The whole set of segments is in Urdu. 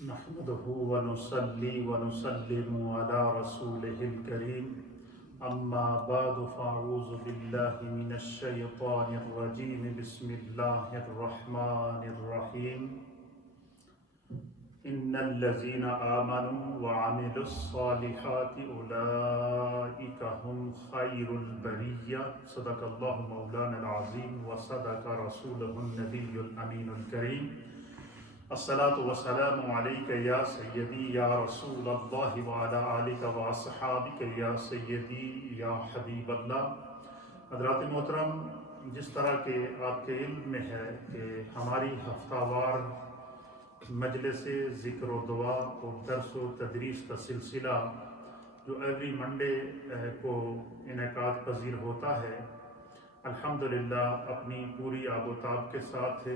نحمده ونصلي ونسلم على رسوله الكريم أما بعد فأعوذ بالله من الشيطان الرجيم بسم الله الرحمن الرحيم إن الذين آمنوا وعملوا الصالحات أولئك هم خير البرية صدق الله مولانا العظيم وصدق رسوله النبي الأمين الكريم الصلاة والسلام عليك يا سيدي يا رسول الله وعلى آلك وأصحابك يا سيدي يا حبيب اللہ۔ حضرات محترم، جس طرح کہ آپ کے علم میں ہے کہ ہماری ہفتہ وار مجلس ذکر و دعا اور درس و تدریس کا سلسلہ جو ایوری منڈے کو انعقاد پذیر ہوتا ہے، الحمدللہ اپنی پوری آب و تاب کے ساتھ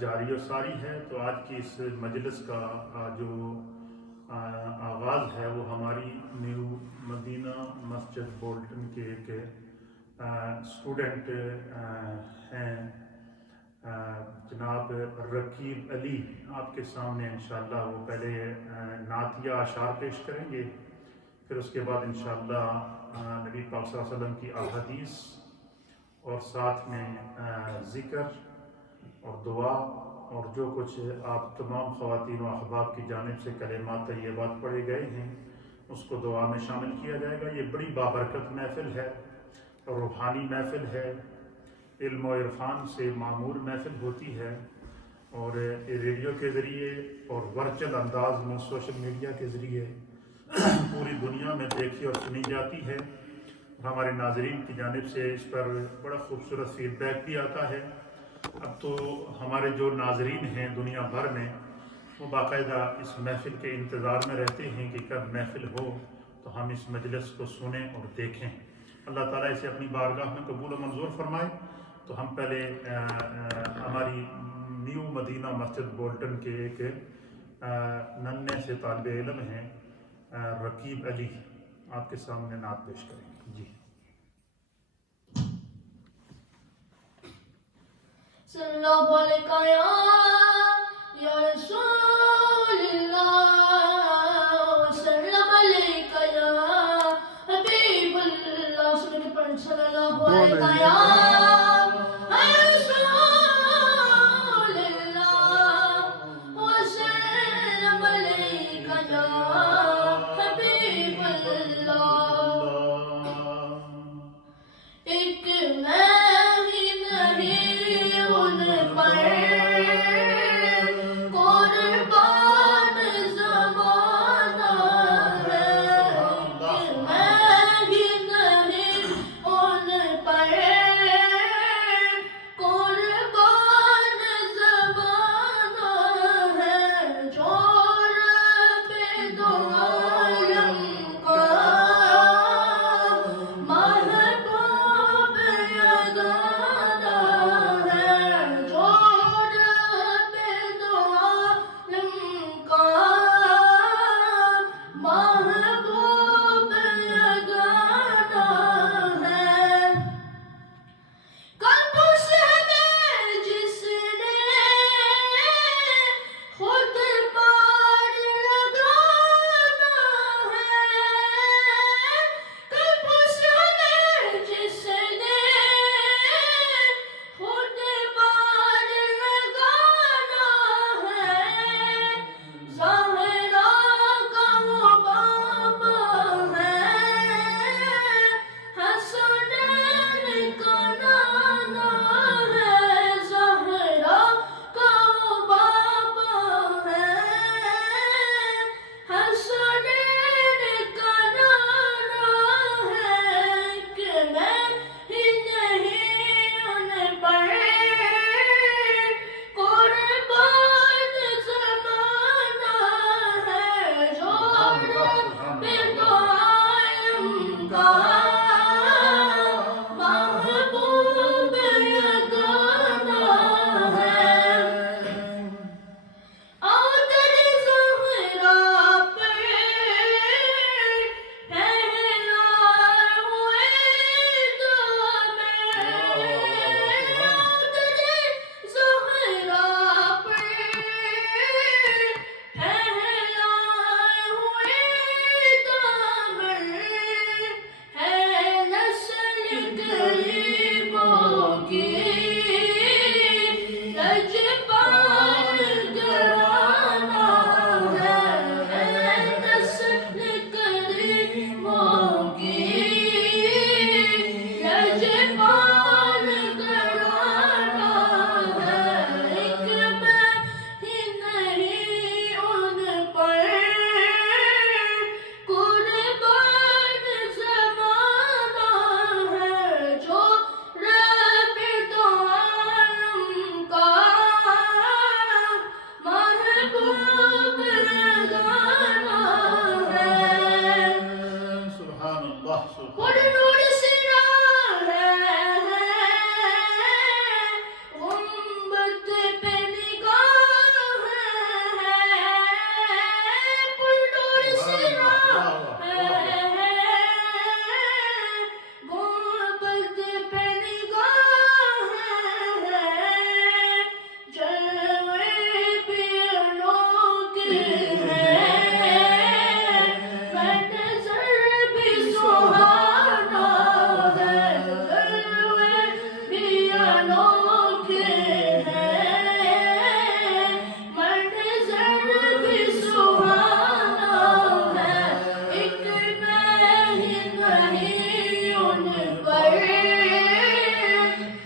جاری و ساری ہے۔ تو آج کی اس مجلس کا جو آغاز ہے وہ ہماری نیو مدینہ مسجد بولٹن کے ایک اسٹوڈنٹ ہیں جناب رقیب علی، آپ کے سامنے انشاءاللہ وہ پہلے نعتیہ اشعار پیش کریں گے، پھر اس کے بعد انشاءاللہ نبی پاک صلی اللہ علیہ وسلم کی احادیث اور ساتھ میں ذکر اور دعا اور جو کچھ آپ تمام خواتین و احباب کی جانب سے کلمات طیبات پڑھے گئے ہیں اس کو دعا میں شامل کیا جائے گا۔ یہ بڑی بابرکت محفل ہے، روحانی محفل ہے، علم و عرفان سے معمور محفل ہوتی ہے، اور ریڈیو کے ذریعے اور ورچوئل انداز میں سوشل میڈیا کے ذریعے پوری دنیا میں دیکھی اور سنی جاتی ہے۔ ہمارے ناظرین کی جانب سے اس پر بڑا خوبصورت فیڈ بیک بھی آتا ہے۔ اب تو ہمارے جو ناظرین ہیں دنیا بھر میں وہ باقاعدہ اس محفل کے انتظار میں رہتے ہیں کہ کب محفل ہو تو ہم اس مجلس کو سنیں اور دیکھیں۔ اللہ تعالیٰ اسے اپنی بارگاہ میں قبول و منظور فرمائے۔ تو ہم پہلے ہماری نیو مدینہ مسجد بولٹن کے ایک ننھے سے طالب علم ہیں رقیب علی، آپ کے سامنے نعت پیش کریں گے۔ جی صلی اللہ علیہ یا رسول اللہ وسلم علیکہ یا حبیب اللہ، سن کے پڑھیں صلی اللہ علیہ یا رسول اللہ وسلم علیکہ یا حبیب اللہ۔ ایک میں ہی نہیں ان پر محبوب لگانا ہے سبحان اللہ خود نور سرا ہے غنبت پہ نگاہ ہے خود نور سرا ہے غنبت پہ نگاہ ہے جلوے بھی انوکھے ہیں منظر بھی سہانا ہے جلوے بھی انوکھے ہیں منظر بھی سہانا ہے ایک نہیں ان پر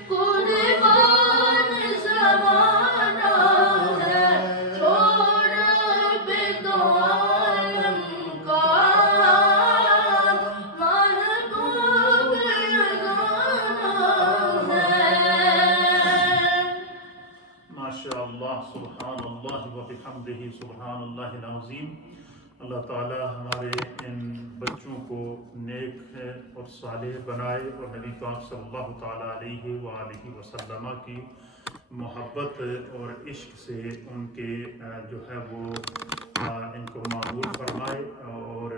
قربان زمانہ ہے جو رب دو عالم کا محبوب لگانا ہے ماشاء اللہ سبحان اللہ وبحمدہ سبحان اللہ العظیم. اللہ تعالی ہمارے ان بچوں کو نیک اور صالح بنائے اور نبی پاک صلی اللہ تعالیٰ علیہ وآلہ وسلم کی محبت اور عشق سے ان کے جو ہے وہ ان کو معمول فرمائے اور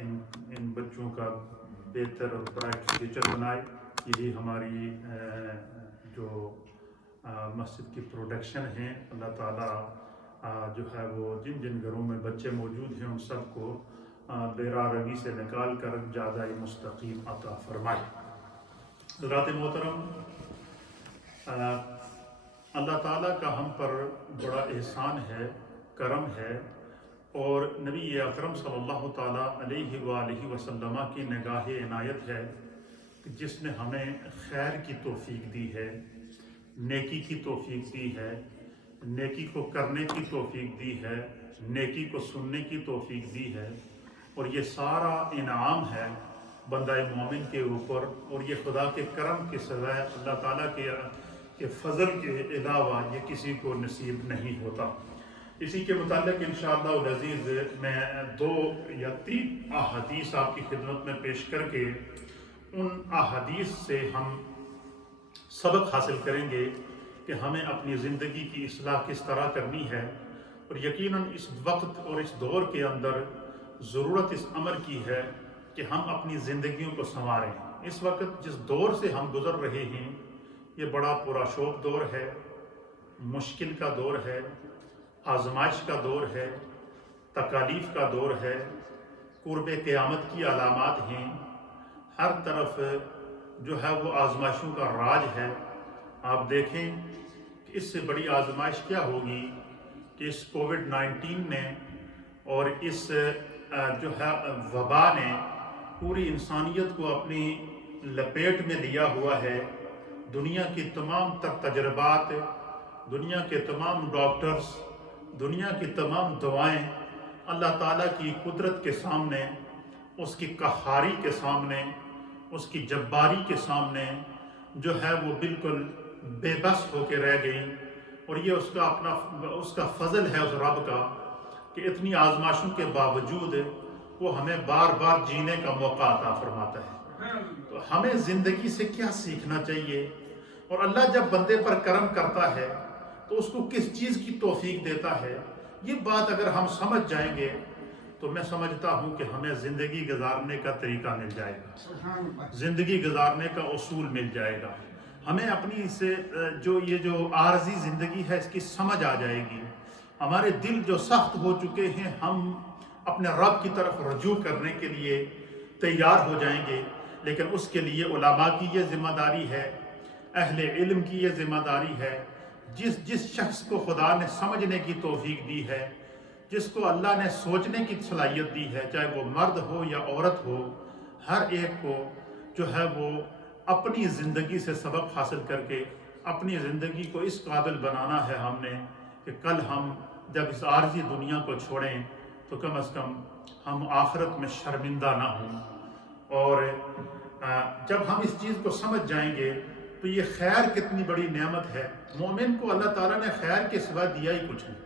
ان بچوں کا بہتر اور برائٹ فیوچر بنائے. یہی ہماری جو مسجد کی پروڈکشن ہیں. اللہ تعالیٰ جو ہے وہ جن جن گھروں میں بچے موجود ہیں ان سب کو بیرا روی سے نکال کر جادہ مستقیم عطا فرمائے. حضرات محترم، اللہ تعالیٰ کا ہم پر بڑا احسان ہے، کرم ہے، اور نبی اکرم صلی اللہ تعالیٰ علیہ وآلہ وسلم کی نگاہ عنایت ہے کہ جس نے ہمیں خیر کی توفیق دی ہے، نیکی کی توفیق دی ہے، نیکی کو کرنے کی توفیق دی ہے، نیکی کو سننے کی توفیق دی ہے. اور یہ سارا انعام ہے بندہ مومن کے اوپر، اور یہ خدا کے کرم کے سوائے اللہ تعالیٰ کے فضل کے علاوہ یہ کسی کو نصیب نہیں ہوتا. اسی کے متعلق انشاءاللہ العزیز میں 2 یا 3 احادیث آپ کی خدمت میں پیش کر کے ان احادیث سے ہم سبق حاصل کریں گے کہ ہمیں اپنی زندگی کی اصلاح کس طرح کرنی ہے. اور یقیناً اس وقت اور اس دور کے اندر ضرورت اس امر کی ہے کہ ہم اپنی زندگیوں کو سنواریں. اس وقت جس دور سے ہم گزر رہے ہیں یہ بڑا پراشوب دور ہے، مشکل کا دور ہے، آزمائش کا دور ہے، تکالیف کا دور ہے، قرب قیامت کی علامات ہیں. ہر طرف جو ہے وہ آزمائشوں کا راج ہے. آپ دیکھیں کہ اس سے بڑی آزمائش کیا ہوگی کہ اس کووڈ-19 نے اور اس جو ہے وبا نے پوری انسانیت کو اپنی لپیٹ میں لیا ہوا ہے. دنیا کی تمام تر تجربات، دنیا کے تمام ڈاکٹرز، دنیا کی تمام دوائیں اللہ تعالیٰ کی قدرت کے سامنے، اس کی قہاری کے سامنے، اس کی جباری کے سامنے جو ہے وہ بالکل بے بس ہو کے رہ گئی. اور یہ اس کا فضل ہے اس رب کا کہ اتنی آزمائشوں کے باوجود وہ ہمیں بار بار جینے کا موقع عطا فرماتا ہے. تو ہمیں زندگی سے کیا سیکھنا چاہیے، اور اللہ جب بندے پر کرم کرتا ہے تو اس کو کس چیز کی توفیق دیتا ہے، یہ بات اگر ہم سمجھ جائیں گے تو میں سمجھتا ہوں کہ ہمیں زندگی گزارنے کا طریقہ مل جائے گا، زندگی گزارنے کا اصول مل جائے گا. ہمیں اپنی سے جو عارضی زندگی ہے اس کی سمجھ آ جائے گی. ہمارے دل جو سخت ہو چکے ہیں ہم اپنے رب کی طرف رجوع کرنے کے لیے تیار ہو جائیں گے. لیکن اس کے لیے علماء کی یہ ذمہ داری ہے، اہل علم کی یہ ذمہ داری ہے. جس شخص کو خدا نے سمجھنے کی توفیق دی ہے، جس کو اللہ نے سوچنے کی صلاحیت دی ہے، چاہے وہ مرد ہو یا عورت ہو، ہر ایک کو جو ہے وہ اپنی زندگی سے سبق حاصل کر کے اپنی زندگی کو اس قابل بنانا ہے ہم نے کہ کل ہم جب اس عارضی دنیا کو چھوڑیں تو کم از کم ہم آخرت میں شرمندہ نہ ہوں. اور جب ہم اس چیز کو سمجھ جائیں گے تو یہ خیر کتنی بڑی نعمت ہے. مومن کو اللہ تعالیٰ نے خیر کے سوا دیا ہی کچھ نہیں.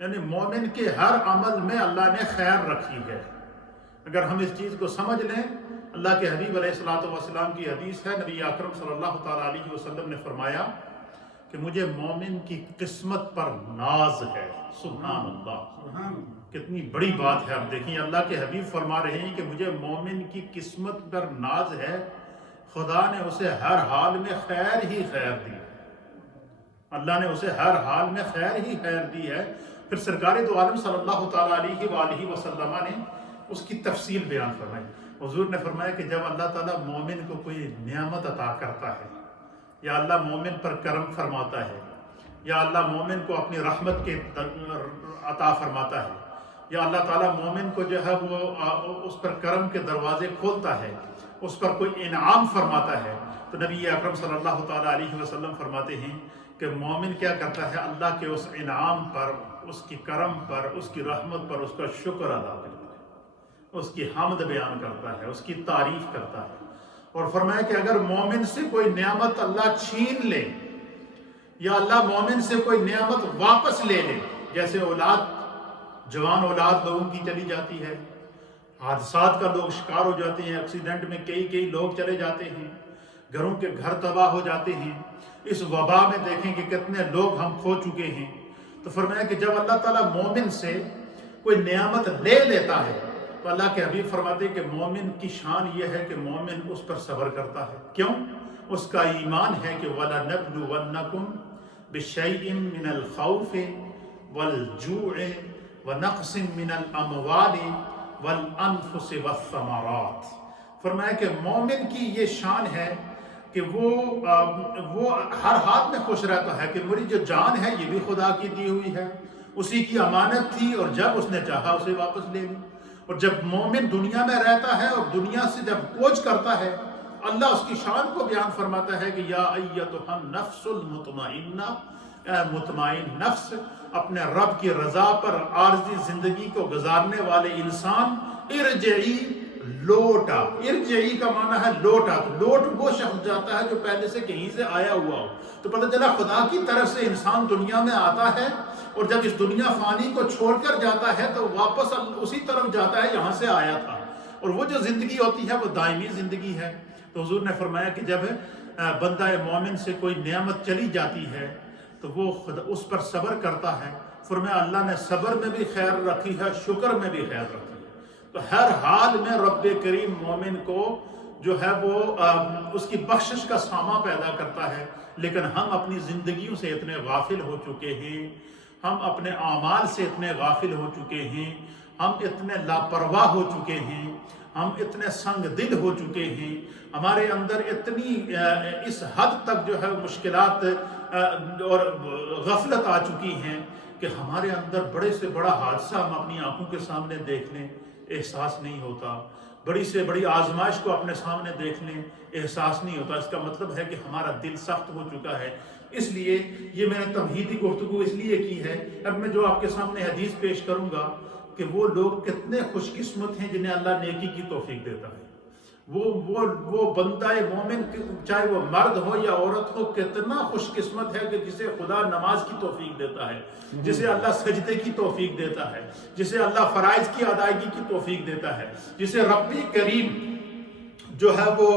یعنی مومن کے ہر عمل میں اللہ نے خیر رکھی ہے. اگر ہم اس چیز کو سمجھ لیں، اللہ کے حبیب علیہ الصلوۃ والسلام کی حدیث ہے، نبی اکرم صلی اللہ تعالیٰ علیہ وسلم نے فرمایا کہ مجھے مومن کی قسمت پر ناز ہے. سبحان اللہ، کتنی بڑی بات ہے. اب دیکھیں اللہ کے حبیب فرما رہے ہیں کہ مجھے مومن کی قسمت پر ناز ہے، خدا نے اسے ہر حال میں خیر ہی خیر دی. اللہ نے اسے ہر حال میں خیر ہی خیر دی ہے. پھر سرکار دو عالم صلی اللہ تعالیٰ علیہ وآلہ وسلم نے اس کی تفصیل بیان فرمائی. حضور نے فرمایا کہ جب اللہ تعالیٰ مومن کو کوئی نعمت عطا کرتا ہے، یا اللہ مومن پر کرم فرماتا ہے، یا اللہ مومن کو اپنی رحمت کے عطا فرماتا ہے، یا اللہ تعالیٰ مومن کو جو ہے وہ اس پر کرم کے دروازے کھولتا ہے، اس پر کوئی انعام فرماتا ہے، تو نبی اکرم صلی اللہ تعالیٰ علیہ وسلم فرماتے ہیں کہ مومن کیا کرتا ہے؟ اللہ کے اس انعام پر، اس کی کرم پر، اس کی رحمت پر اس کا شکر ادا کرتا ہے، اس کی حمد بیان کرتا ہے، اس کی تعریف کرتا ہے. اور فرمایا کہ اگر مومن سے کوئی نعمت اللہ چھین لے، یا اللہ مومن سے کوئی نعمت واپس لے لے، جیسے اولاد، جوان اولاد لوگوں کی چلی جاتی ہے، حادثات کا لوگ شکار ہو جاتے ہیں، ایکسیڈنٹ میں کئی لوگ چلے جاتے ہیں، گھروں کے گھر تباہ ہو جاتے ہیں. اس وبا میں دیکھیں کہ کتنے لوگ ہم کھو چکے ہیں. تو فرمایا کہ جب اللہ تعالیٰ مومن سے کوئی نعمت لے لیتا ہے تو اللہ کے حبیب فرماتے ہیں کہ مومن کی شان یہ ہے کہ مومن اس پر صبر کرتا ہے. کیوں؟ اس کا ایمان ہے کہ وَلَنَبْلُوَنَّكُمْ بِشَيْءٍ مِّنَ الْخَوْفِ وَالْجُوعِ وَنَقْصٍ مِّنَ الْأَمْوَالِ وَالْأَنفُسِ وَالثَّمَرَاتِ. فرمایا کہ مومن کی یہ شان ہے کہ وہ ہر حال میں خوش رہتا ہے کہ میری جو جان ہے یہ بھی خدا کی دی ہوئی ہے، اسی کی امانت تھی، اور جب اس نے چاہا اسے واپس لے لی. اور جب مومن دنیا میں رہتا ہے اور دنیا سے جب کوچ کرتا ہے، اللہ اس کی شان کو بیان فرماتا ہے کہ یا ایتھا النفس المطمئنہ، اے مطمئن نفس، اپنے رب کی رضا پر عارضی زندگی کو گزارنے والے انسان، ارجعی، لوٹا. ارجعی کا معنی ہے لوٹا. تو لوٹ وہ شخص جاتا ہے جو پہلے سے کہیں سے آیا ہوا ہو. تو پتہ چلا خدا کی طرف سے انسان دنیا میں آتا ہے، اور جب اس دنیا فانی کو چھوڑ کر جاتا ہے تو واپس اسی طرف جاتا ہے جہاں سے آیا تھا. اور وہ جو زندگی ہوتی ہے وہ دائمی زندگی ہے. تو حضور نے فرمایا کہ جب بندہ مومن سے کوئی نعمت چلی جاتی ہے تو وہ اس پر صبر کرتا ہے. فرمایا اللہ نے صبر میں بھی خیر رکھی ہے، شکر میں بھی خیر رکھی ہے. تو ہر حال میں رب کریم مومن کو جو ہے وہ اس کی بخشش کا سامہ پیدا کرتا ہے. لیکن ہم اپنی زندگیوں سے اتنے غافل ہو چکے ہیں، ہم اپنے اعمال سے اتنے غافل ہو چکے ہیں، ہم اتنے لاپرواہ ہو چکے ہیں، ہم اتنے سنگ دل ہو چکے ہیں، ہمارے اندر اتنی اس حد تک جو ہے مشکلات اور غفلت آ چکی ہیں کہ ہمارے اندر بڑے سے بڑا حادثہ ہم اپنی آنکھوں کے سامنے دیکھ لیں احساس نہیں ہوتا، بڑی سے بڑی آزمائش کو اپنے سامنے دیکھ لیں احساس نہیں ہوتا. اس کا مطلب ہے کہ ہمارا دل سخت ہو چکا ہے. اس لیے یہ میں نے تمہیدی گفتگو اس لیے کی ہے. اب میں جو آپ کے سامنے حدیث پیش کروں گا کہ وہ لوگ کتنے خوش قسمت ہیں جنہیں اللہ نیکی کی توفیق دیتا ہے. وہ بندہ مومن چاہے وہ مرد ہو یا عورت ہو کتنا خوش قسمت ہے کہ جسے خدا نماز کی توفیق دیتا ہے، جسے اللہ سجدے کی توفیق دیتا ہے، جسے اللہ فرائض کی ادائیگی کی توفیق دیتا ہے، جسے رب کریم جو ہے وہ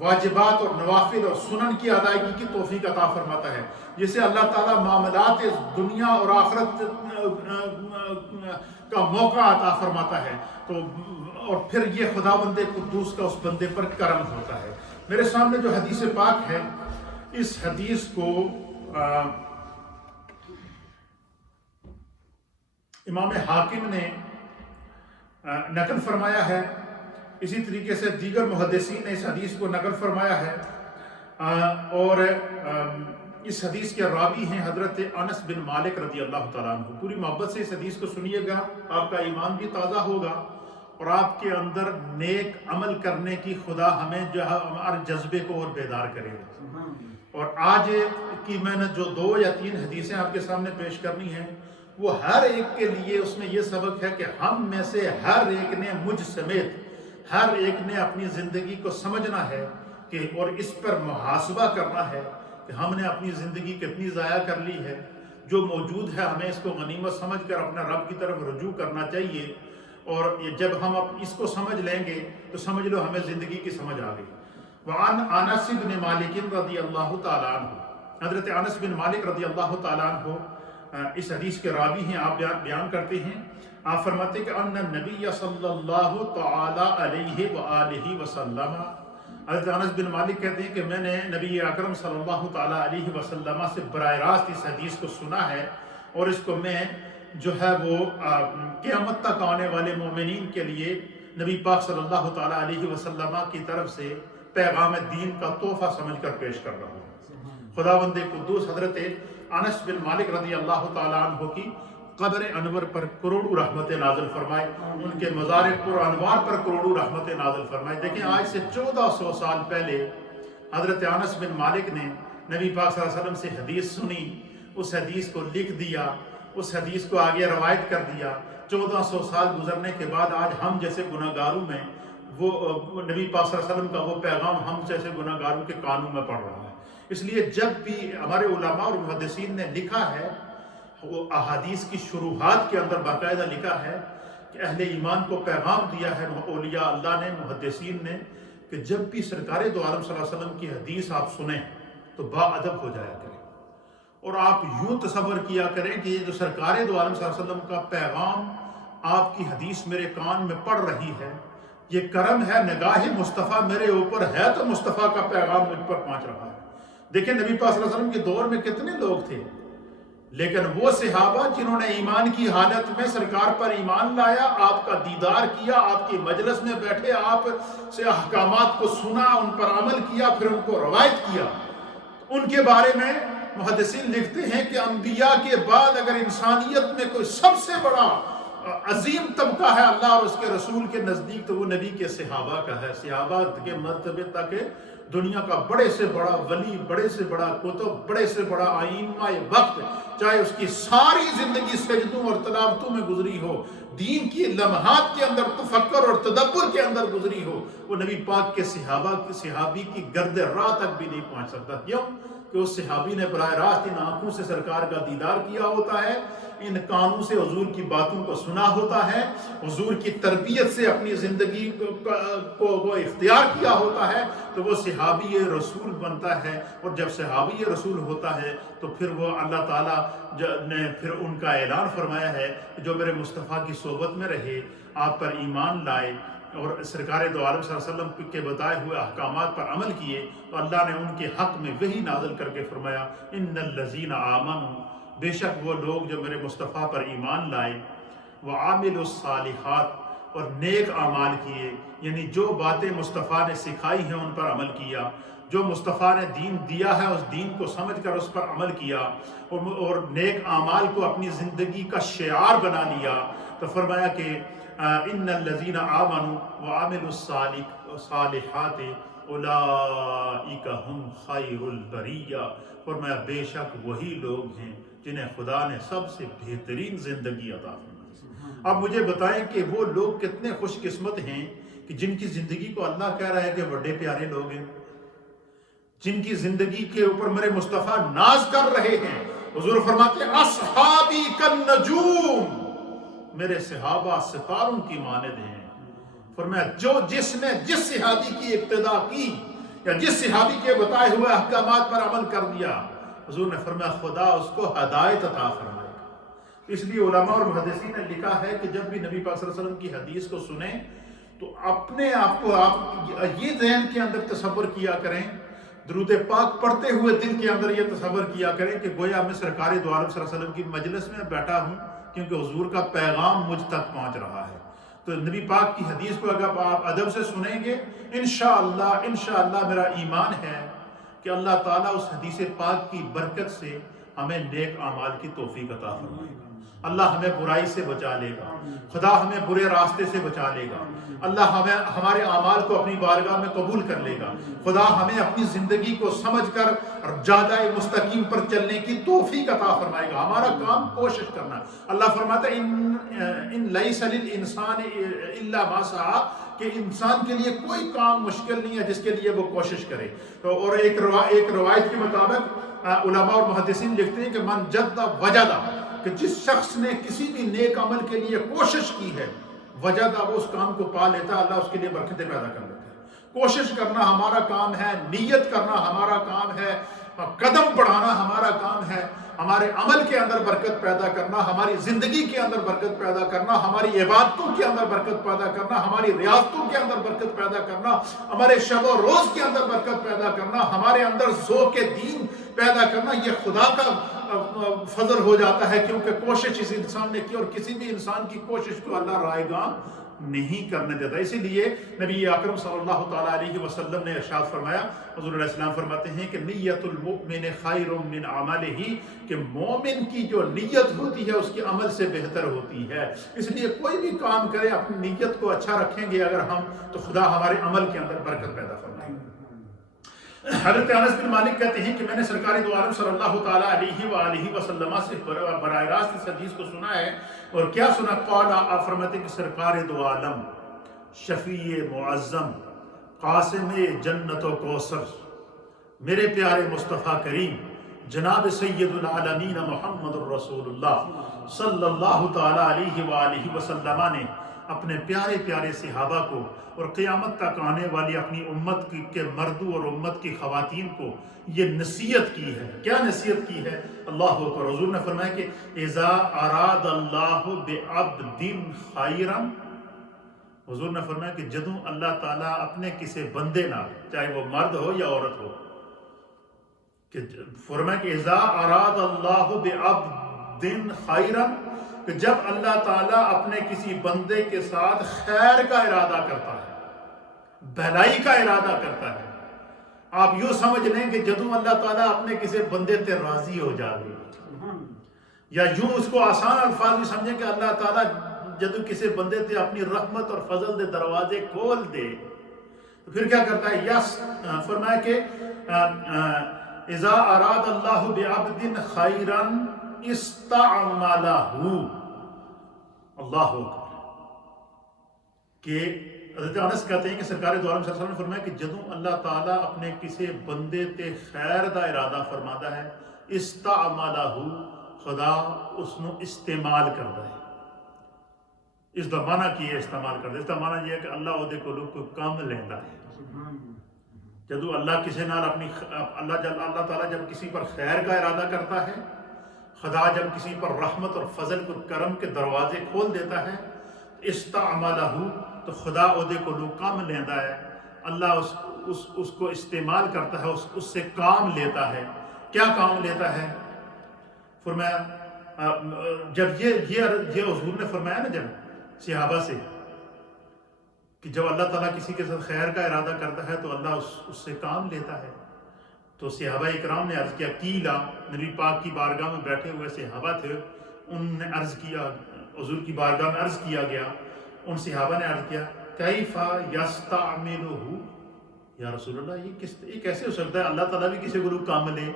واجبات اور نوافل اور سنن کی ادائیگی کی توفیق عطا فرماتا ہے، جسے اللہ تعالیٰ معاملات دنیا اور آخرت کا موقع عطا فرماتا ہے. تو اور پھر یہ خداوند قدوس کا اس بندے پر کرم ہوتا ہے. میرے سامنے جو حدیث پاک ہے، اس حدیث کو امام حاکم نے نقل فرمایا ہے. اسی طریقے سے دیگر محدثین نے اس حدیث کو نقل فرمایا ہے. اور اس حدیث کے راوی ہیں حضرت انس بن مالک رضی اللہ تعالیٰ عنہ. پوری محبت سے اس حدیث کو سنیے گا، آپ کا ایمان بھی تازہ ہوگا اور آپ کے اندر نیک عمل کرنے کی خدا ہمیں جو ہے ہمارے جذبے کو اور بیدار کرے گا. اور آج کی میں نے جو 2 یا 3 حدیثیں آپ کے سامنے پیش کرنی ہیں، وہ ہر ایک کے لیے اس میں یہ سبق ہے کہ ہم میں سے ہر ایک نے، مجھ سمیت ہر ایک نے اپنی زندگی کو سمجھنا ہے کہ اور اس پر محاسبہ کرنا ہے کہ ہم نے اپنی زندگی کتنی ضائع کر لی ہے. جو موجود ہے ہمیں اس کو غنیمت سمجھ کر اپنا رب کی طرف رجوع کرنا چاہیے، اور یہ جب ہم اس کو سمجھ لیں گے تو سمجھ لو ہمیں زندگی کی سمجھ آ گئی۔ وعن انس بن مالک رضی اللہ تعالیٰ عنہ، حضرت انس بن مالک رضی اللہ تعالیٰ عنہ اس حدیث کے راوی ہیں، آپ بیان کرتے ہیں، آپ فرماتے کہ ان النبی صلی اللہ تعالی علیہ وآلہ وسلم، حضرت انس بن مالک کہتے ہیں کہ میں نے نبی اکرم صلی اللہ تعالی علیہ وسلم سے براہ راست اس حدیث کو سنا ہے، اور اس کو میں جو ہے وہ قیامت تک آنے والے مومنین کے لیے نبی پاک صلی اللہ تعالی علیہ وسلم کی طرف سے پیغام دین کا تحفہ سمجھ کر پیش کر رہا ہوں۔ خداوند قدوس حضرت انس بن مالک رضی اللہ تعالیٰ عنہ کی قبر انور پر کروڑوں رحمتیں نازل فرمائے، ان کے مزار پر انوار پر کروڑوں رحمتیں نازل فرمائے۔ دیکھیں آج سے 1400 سال پہلے حضرت انس بن مالک نے نبی پاک صلی اللہ علیہ وسلم سے حدیث سنی، اس حدیث کو لکھ دیا، اس حدیث کو آگے روایت کر دیا۔ 1400 سال گزرنے کے بعد آج ہم جیسے گناہگاروں میں وہ نبی پاک صلی اللہ علیہ وسلم کا وہ پیغام ہم جیسے گناہگاروں کے کانوں میں پڑ رہا ہے۔ اس لیے جب بھی ہمارے علماء اور محدثین نے لکھا ہے، وہ احادیث کی شروحات کے اندر باقاعدہ لکھا ہے کہ اہل ایمان کو پیغام دیا ہے اولیاء اللہ نے، محدثین نے، کہ جب بھی سرکار دو عالم صلی اللہ علیہ وسلم کی حدیث آپ سنیں تو با ادب ہو جایا کریں، اور آپ یوں تصور کیا کریں کہ یہ جو سرکار دو عالم صلی اللہ علیہ وسلم کا پیغام آپ کی حدیث میرے کان میں پڑ رہی ہے، یہ کرم ہے، نگاہ مصطفیٰ میرے اوپر ہے تو مصطفیٰ کا پیغام مجھ پر پہنچ رہا ہے۔ دیکھیں نبی پاک صلی اللہ علیہ وسلم کے دور میں کتنے لوگ تھے، لیکن وہ صحابہ جنہوں نے ایمان کی حالت میں سرکار پر ایمان لایا، آپ کا دیدار کیا، آپ کی مجلس میں بیٹھے، آپ سے احکامات کو سنا، ان پر عمل کیا، پھر ان کو روایت کیا، ان کے بارے میں محدثین لکھتے ہیں کہ انبیاء کے بعد اگر انسانیت میں کوئی سب سے بڑا عظیم طبقہ ہے اللہ اور اس کے رسول کے نزدیک تو وہ نبی کے صحابہ کا ہے۔ صحابہ کے مرتبے تک دنیا کا بڑے سے بڑا ولی، بڑے سے بڑا کتب، بڑے سے بڑا ائمہ وقت، چاہے اس کی ساری زندگی سجدوں اور تلاوتوں میں گزری ہو، دین کی لمحات کے اندر تفکر اور تدبر کے اندر گزری ہو، وہ نبی پاک کے صحابی کی گرد راہ تک بھی نہیں پہنچ سکتا۔ کیوں؟ کہ اس صحابی نے براہ راست ان آنکھوں سے سرکار کا دیدار کیا ہوتا ہے، ان کانوں سے حضور کی باتوں کو سنا ہوتا ہے، حضور کی تربیت سے اپنی زندگی کو اختیار کیا ہوتا ہے، تو وہ صحابی رسول بنتا ہے۔ اور جب صحابی رسول ہوتا ہے تو پھر وہ اللہ تعالیٰ نے پھر ان کا اعلان فرمایا ہے کہ جو میرے مصطفیٰ کی صحبت میں رہے، آپ پر ایمان لائے اور سرکار دو عالم صلی اللہ علیہ وسلم کے بتائے ہوئے احکامات پر عمل کیے، تو اللہ نے ان کے حق میں وحی نازل کر کے فرمایا ان الذین آمنوا، بے شک وہ لوگ جو میرے مصطفیٰ پر ایمان لائے، وعاملوا الصالحات، اور نیک اعمال کیے، یعنی جو باتیں مصطفیٰ نے سکھائی ہیں ان پر عمل کیا، جو مصطفیٰ نے دین دیا ہے اس دین کو سمجھ کر اس پر عمل کیا، اور نیک اعمال کو اپنی زندگی کا شعار بنا لیا، تو فرمایا کہ ان الذین آمنوا وعملوا الصالحات اولئک هم خیر البریہ، فرمایا بے شک وہی لوگ ہیں جنہیں خدا نے سب سے بہترین زندگی عطا فرمائی۔ اب مجھے بتائیں کہ وہ لوگ کتنے خوش قسمت ہیں کہ جن کی زندگی کو اللہ کہہ رہا ہے کہ بڑے پیارے لوگ ہیں، جن کی زندگی کے اوپر میرے مصطفیٰ ناز کر رہے ہیں۔ حضور فرماتے ہیں اصحابی کالنجوم، میرے صحابہ ستاروں کی مانند ہیں۔ فرمایا جس نے جس صحابی کی ابتدا کی یا جس صحابی کے بتائے ہوئے احکامات پر عمل کر دیا، حضور نے فرمایا خدا اس کو ہدایت عطا فرمائے گا۔ اس لیے علماء اور محدثین نے لکھا ہے کہ جب بھی نبی پاک صلی اللہ علیہ وسلم کی حدیث کو سنیں تو اپنے آپ کو یہ ذہن کے اندر تصور کیا کریں، درود پاک پڑھتے ہوئے دل کے اندر یہ تصور کیا کریں کہ گویا میں سرکار دو عالم صلی اللہ علیہ وسلم کی مجلس میں بیٹھا ہوں، کیونکہ حضور کا پیغام مجھ تک پہنچ رہا ہے۔ تو نبی پاک کی حدیث کو اگر آپ ادب سے سنیں گے، انشاءاللہ میرا ایمان ہے کہ اللہ تعالیٰ اس حدیث پاک کی برکت سے ہمیں نیک اعمال کی توفیق عطا فرمائے گا۔ اللہ ہمیں برائی سے بچا لے گا، خدا ہمیں برے راستے سے بچا لے گا، اللہ ہمارے اعمال کو اپنی بارگاہ میں قبول کر لے گا، خدا ہمیں اپنی زندگی کو سمجھ کر جادہ مستقیم پر چلنے کی توفیق عطا فرمائے گا۔ ہمارا کام کوشش کرنا، اللہ فرماتا ہے ان لیس للانسان الا ما سعی، کہ انسان کے لیے کوئی کام مشکل نہیں ہے جس کے لیے وہ کوشش کرے۔ تو اور ایک روایت کے مطابق علماء اور محدثین لکھتے ہیں کہ من جد وجدہ، کہ جس شخص نے کسی بھی نیک عمل کے لیے کوشش کی ہے، وجدہ، وہ اس کام کو پا لیتا ہے، اللہ اس کے لیے برکتیں پیدا کر دیتا ہے۔ کوشش کرنا ہمارا کام ہے، نیت کرنا ہمارا کام ہے، قدم بڑھانا ہمارا کام ہے، ہمارے عمل کے اندر برکت پیدا کرنا، ہماری زندگی کے اندر برکت پیدا کرنا، ہماری عبادتوں کے اندر برکت پیدا کرنا، ہماری ریاضتوں کے اندر برکت پیدا کرنا، ہمارے شب و روز کے اندر برکت پیدا کرنا، ہمارے اندر ذوق دین پیدا کرنا، یہ خدا کا فضل ہو جاتا ہے، کیونکہ کوشش اس انسان نے کی، اور کسی بھی انسان کی کوشش کو اللہ رائے گاں نہیں کرنے دیتا۔ اسی لیے نبی اکرم صلی اللہ تعالیٰ علیہ وسلم نے ارشاد فرمایا، حضور علیہ السلام فرماتے ہیں کہ نیت المؤمن خیر من عملہ، کہ مومن کی جو نیت ہوتی ہے اس کے عمل سے بہتر ہوتی ہے۔ اس لیے کوئی بھی کام کرے اپنی نیت کو اچھا رکھیں گے اگر ہم، تو خدا ہمارے عمل کے اندر برکت پیدا فرمائے گا۔ حضرت انس بن مالک کہتے ہیں کہ میں نے سرکار دو عالم صلی اللہ تعالیٰ علیہ وآلہ وسلم سے براہ راست اس حدیث کو سنا ہے، اور کیا سنا؟ قال، آپ فرماتے ہیں کہ سرکار دو عالم، شفیع معظم، قاسم جنت و کوثر، میرے پیارے مصطفیٰ کریم جناب سید العالمین محمد الرسول اللہ صلی اللہ تعالیٰ علیہ وآلہ وسلم نے اپنے پیارے پیارے صحابہ کو اور قیامت تک آنے والی اپنی امت کے مردوں اور امت کی خواتین کو یہ نصیحت کی ہے۔ کیا نصیحت کی ہے؟ اللہ اکبر۔ حضور نے فرمایا کہ اذا اراد اللہ بعبد خیرا، حضور نے فرمایا کہ جدوں اللہ تعالیٰ اپنے کسی بندے نہ، چاہے وہ مرد ہو یا عورت ہو، کہ فرمایا کہ اذا اراد اللہ بعبد خیرا، کہ جب اللہ تعالیٰ اپنے کسی بندے کے ساتھ خیر کا ارادہ کرتا ہے، بھلائی کا ارادہ کرتا ہے، آپ یوں سمجھ لیں کہ جدوں اللہ تعالیٰ اپنے کسی بندے تے راضی ہو جائے، یا یوں اس کو آسان الفاظ میں سمجھیں کہ اللہ تعالیٰ جدوں کسی بندے تے اپنی رحمت اور فضل دے دروازے کھول دے، تو پھر کیا کرتا ہے؟ یس، فرمایا کہ اذا اراد اللہ بعبد خیرا استعملہ، اللہ اکبر، کہ حضرت انس کہتے ہیں کہ سرکار دو عالم صلی اللہ علیہ وسلم نے فرمایا کہ جدوں اللہ تعالیٰ اپنے کسی بندے تے خیر دا ارادہ فرماتا ہے، استعملہ، خدا اس نو استعمال کرتا ہے۔ اس دا معنی کی ہے استعمال کرتا ہے؟ اس دا معنی یہ ہے کہ اللہ وہ دے کو کوئی کام لینا ہے۔ جدوں اللہ کسی نال اپنی اللہ تعالیٰ جب کسی پر خیر کا ارادہ کرتا ہے، خدا جب کسی پر رحمت اور فضل کو کرم کے دروازے کھول دیتا ہے، استعملہ، تو خدا عہدے کو لوگ کام لیتا ہے، اللہ اس کو استعمال کرتا ہے، اس سے کام لیتا ہے۔ کیا کام لیتا ہے؟ فرمایا جب یہ حضور نے فرمایا نا جب صحابہ سے کہ جب اللہ تعالیٰ کسی کے ساتھ خیر کا ارادہ کرتا ہے تو اللہ اس سے کام لیتا ہے، تو صحابہ اکرام نے عرض کیا، قیلا، نبی پاک کی بارگاہ میں بیٹھے ہوئے صحابہ تھے، ان نے عرض کیا، حضور کی بارگاہ میں عرض کیا گیا، ان صحابہ نے عرض کیا، کیف یستعملہ، یا رسول اللہ یہ کیسے ہو سکتا ہے اللہ تعالیٰ بھی کسی کو کام لے؟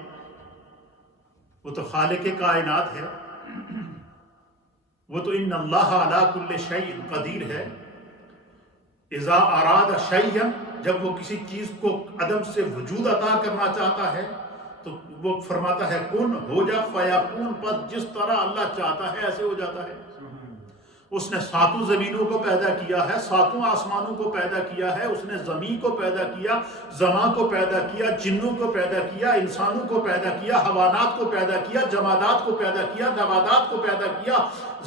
وہ تو خالق کائنات ہے، وہ تو ان اللہ علی کل شیء قدیر ہے۔ اذا اراد شیئا، جب وہ کسی چیز کو عدم سے وجود عطا کرنا چاہتا ہے تو وہ فرماتا ہے کن، ہو جا، فیکون، پس جس طرح اللہ چاہتا ہے ایسے ہو جاتا ہے۔ اس نے ساتوں زمینوں کو پیدا کیا ہے، ساتوں آسمانوں کو پیدا کیا ہے، اس نے زمین کو پیدا کیا، زمان کو پیدا کیا، جنوں کو پیدا کیا، انسانوں کو پیدا کیا، حیوانات کو پیدا کیا، جمادات کو پیدا کیا، نباتات کو پیدا کیا،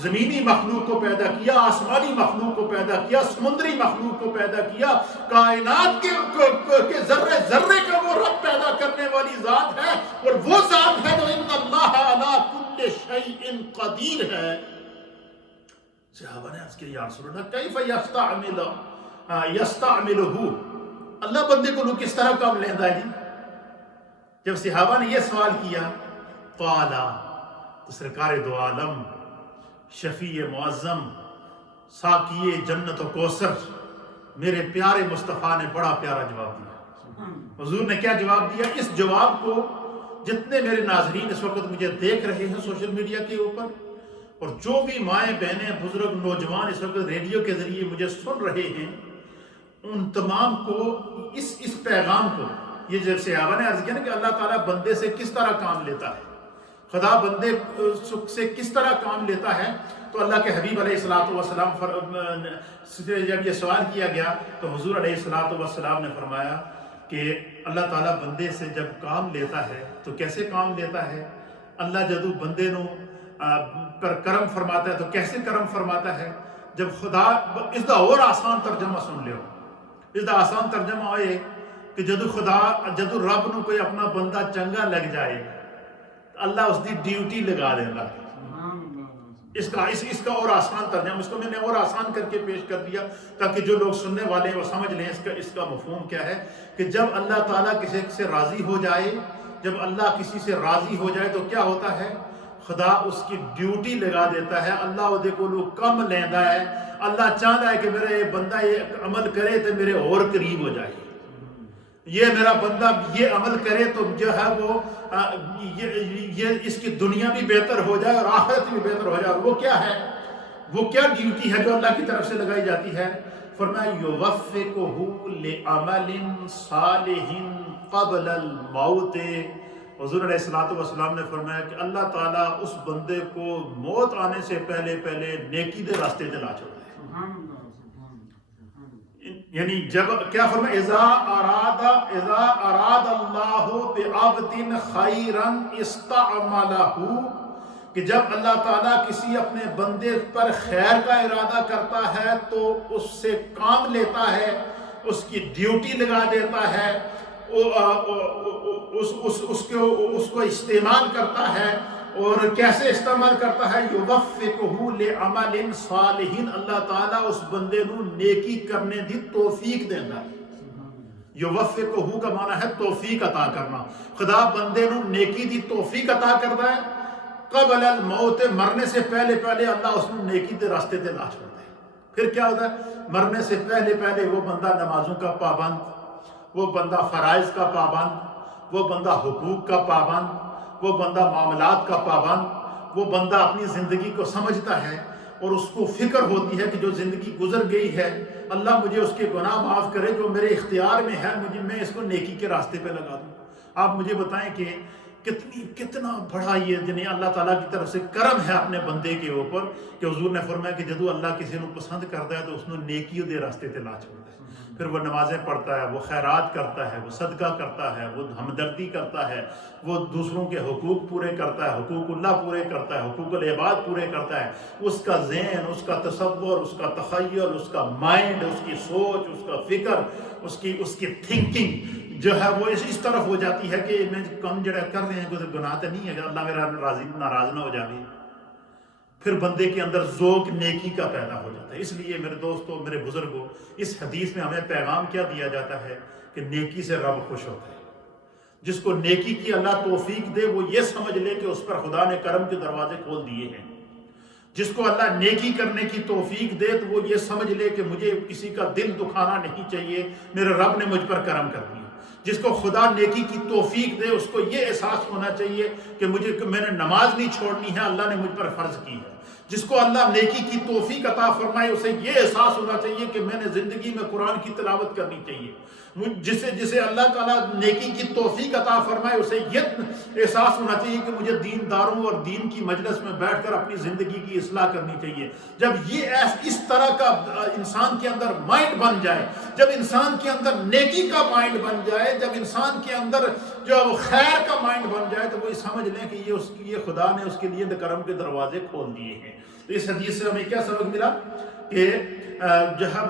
زمینی مخلوق کو پیدا کیا، آسمانی مخلوق کو پیدا کیا، سمندری مخلوق کو پیدا کیا، کائنات کے ذرے ذرے کا وہ رب پیدا کرنے والی ذات ہے، اور وہ ذات ہے جو ان اللہ علی کل شیء قدیر ہے۔ صحابہ نے عرض کیا، یا رسول اللہ کیف یستعملہ، اللہ بندے کو کس طرح کام لینا ہے؟ جب صحابہ نے یہ سوال کیا، قالا، تو سرکار دو عالم شفیع معظم، ساقی جنت و کوثر، میرے پیارے مصطفیٰ نے بڑا پیارا جواب دیا۔ حضور نے کیا جواب دیا؟ اس جواب کو جتنے میرے ناظرین اس وقت مجھے دیکھ رہے ہیں سوشل میڈیا کے اوپر، اور جو بھی مائیں بہنیں بزرگ نوجوان اس وقت ریڈیو کے ذریعے مجھے سن رہے ہیں، ان تمام کو اس پیغام کو، یہ جب صحابہ نے عرض کیا نا کہ اللہ تعالیٰ بندے سے کس طرح کام لیتا ہے، خدا بندے سے کس طرح کام لیتا ہے، تو اللہ کے حبیب علیہ السلام سے جب یہ سوال کیا گیا تو حضور علیہ السلام نے فرمایا کہ اللہ تعالیٰ بندے سے جب کام لیتا ہے تو کیسے کام لیتا ہے؟ اللہ جدو بندے نو پر کرم فرماتا ہے تو کیسے کرم فرماتا ہے؟ جب خدا اس دا اور آسان ترجمہ سن لیو، اس دا آسان ترجمہ ہوئے کہ جدو رب نو کوئی اپنا بندہ چنگا لگ جائے اللہ اس دی ڈیوٹی لگا دینا۔ اس کا اور آسان ترجمہ، اس کو میں نے اور آسان کر کے پیش کر دیا تاکہ جو لوگ سننے والے ہیں وہ سمجھ لیں اس کا مفہوم کیا ہے، کہ جب اللہ تعالیٰ کسی سے راضی ہو جائے، جب اللہ کسی سے راضی ہو جائے تو کیا ہوتا ہے؟ خدا اس کی ڈیوٹی لگا دیتا ہے، اللہ وہ دیکھو لوگ کم لیندہ ہے، اللہ چاہتا ہے کہ میرا یہ بندہ یہ عمل کرے تو میرے اور قریب ہو جائے، یہ میرا بندہ یہ عمل کرے تو جو ہے وہ یہ اس کی دنیا بھی بہتر ہو جائے اور آخرت بھی بہتر ہو جائے۔ اور وہ کیا ہے؟ وہ کیا ڈیوٹی ہے جو اللہ کی طرف سے لگائی جاتی ہے؟ فرمایا یوفقہ لعمل صالح قبل الموت۔ حضور علیہ السلام نے فرمایا کہ اللہ تعالیٰ اس بندے کو موت آنے سے پہلے نیکی دے راستے تے لا چھوڑتا ہے۔ یعنی جب کیا فرمایا اذا اراد اللہ بعبد خیرا استعملہ، کہ جب اللہ تعالیٰ کسی اپنے بندے پر خیر کا ارادہ کرتا ہے تو اس سے کام لیتا ہے، اس کی ڈیوٹی لگا دیتا ہے، اس کو استعمال کرتا ہے، اور کیسے استعمال کرتا ہے؟ یوفقہ لعمل صالح، اللہ تعالیٰ اس بندے نو نیکی کرنے دی توفیق دینا۔ یوفقہ کا معنی ہے توفیق عطا کرنا، خدا بندے نو نیکی دی توفیق عطا کرتا ہے، قبل الموت، مرنے سے پہلے اللہ اس نو نیکی دے راستے تے لا چھوڑتا ہے۔ پھر کیا ہوتا ہے؟ مرنے سے پہلے وہ بندہ نمازوں کا پابند، وہ بندہ فرائض کا پابند، وہ بندہ حقوق کا پابند، وہ بندہ معاملات کا پابند، وہ بندہ اپنی زندگی کو سمجھتا ہے اور اس کو فکر ہوتی ہے کہ جو زندگی گزر گئی ہے اللہ مجھے اس کے گناہ معاف کرے، جو میرے اختیار میں ہے میں اس کو نیکی کے راستے پہ لگا دوں۔ آپ مجھے بتائیں کہ کتنا بڑا یہ جنہیں اللہ تعالیٰ کی طرف سے کرم ہے اپنے بندے کے اوپر، کہ حضور نے فرمایا کہ جدو اللہ کسی کو پسند کرتا ہے تو اس نے نیکیوں دے راستے تے لا چھوڑتا ہے۔ پھر وہ نمازیں پڑھتا ہے، وہ خیرات کرتا ہے، وہ صدقہ کرتا ہے، وہ ہمدردی کرتا ہے، وہ دوسروں کے حقوق پورے کرتا ہے، حقوق اللہ پورے کرتا ہے، حقوق العباد پورے کرتا ہے۔ اس کا ذہن، اس کا تصور، اس کا تخیل، اس کا مائنڈ، اس کی سوچ، اس کا فکر، اس کی تھنکنگ جو ہے وہ اس طرف ہو جاتی ہے کہ میں کم جڑا کر رہے ہیں کوئی گناہ تو نہیں ہے، اللہ میرا ناراض نہ ہو جائے۔ پھر بندے کے اندر ذوق نیکی کا پیدا ہو جاتا ہے۔ اس لیے میرے دوستوں، میرے بزرگوں، اس حدیث میں ہمیں پیغام کیا دیا جاتا ہے کہ نیکی سے رب خوش ہوتا ہے۔ جس کو نیکی کی اللہ توفیق دے وہ یہ سمجھ لے کہ اس پر خدا نے کرم کے دروازے کھول دیے ہیں۔ جس کو اللہ نیکی کرنے کی توفیق دے تو وہ یہ سمجھ لے کہ مجھے کسی کا دل دکھانا نہیں چاہیے، میرے رب نے مجھ پر کرم کر دیا۔ جس کو خدا نیکی کی توفیق دے اس کو یہ احساس ہونا چاہیے کہ میں نے نماز نہیں چھوڑنی ہے، اللہ نے مجھ پر فرض کی ہے۔ جس کو اللہ نیکی کی توفیق عطا فرمائے اسے یہ احساس ہونا چاہیے کہ میں نے زندگی میں قرآن کی تلاوت کرنی چاہیے۔ جسے اللہ تعالیٰ نیکی کی توفیق عطا فرمائے اسے یہ احساس ہونا چاہیے کہ مجھے دینداروں اور دین کی مجلس میں بیٹھ کر اپنی زندگی کی اصلاح کرنی چاہیے۔ جب یہ اس طرح کا انسان کے اندر مائنڈ بن جائے، جب انسان کے اندر نیکی کا مائنڈ بن جائے، جب انسان کے اندر جو خیر کا مائنڈ بن جائے تو وہ سمجھ لیں کہ یہ خدا نے اس کے لیے کرم کے دروازے کھول دیے ہیں۔ تو اس حدیث سے ہمیں کیا سبق ملا کہ جہاں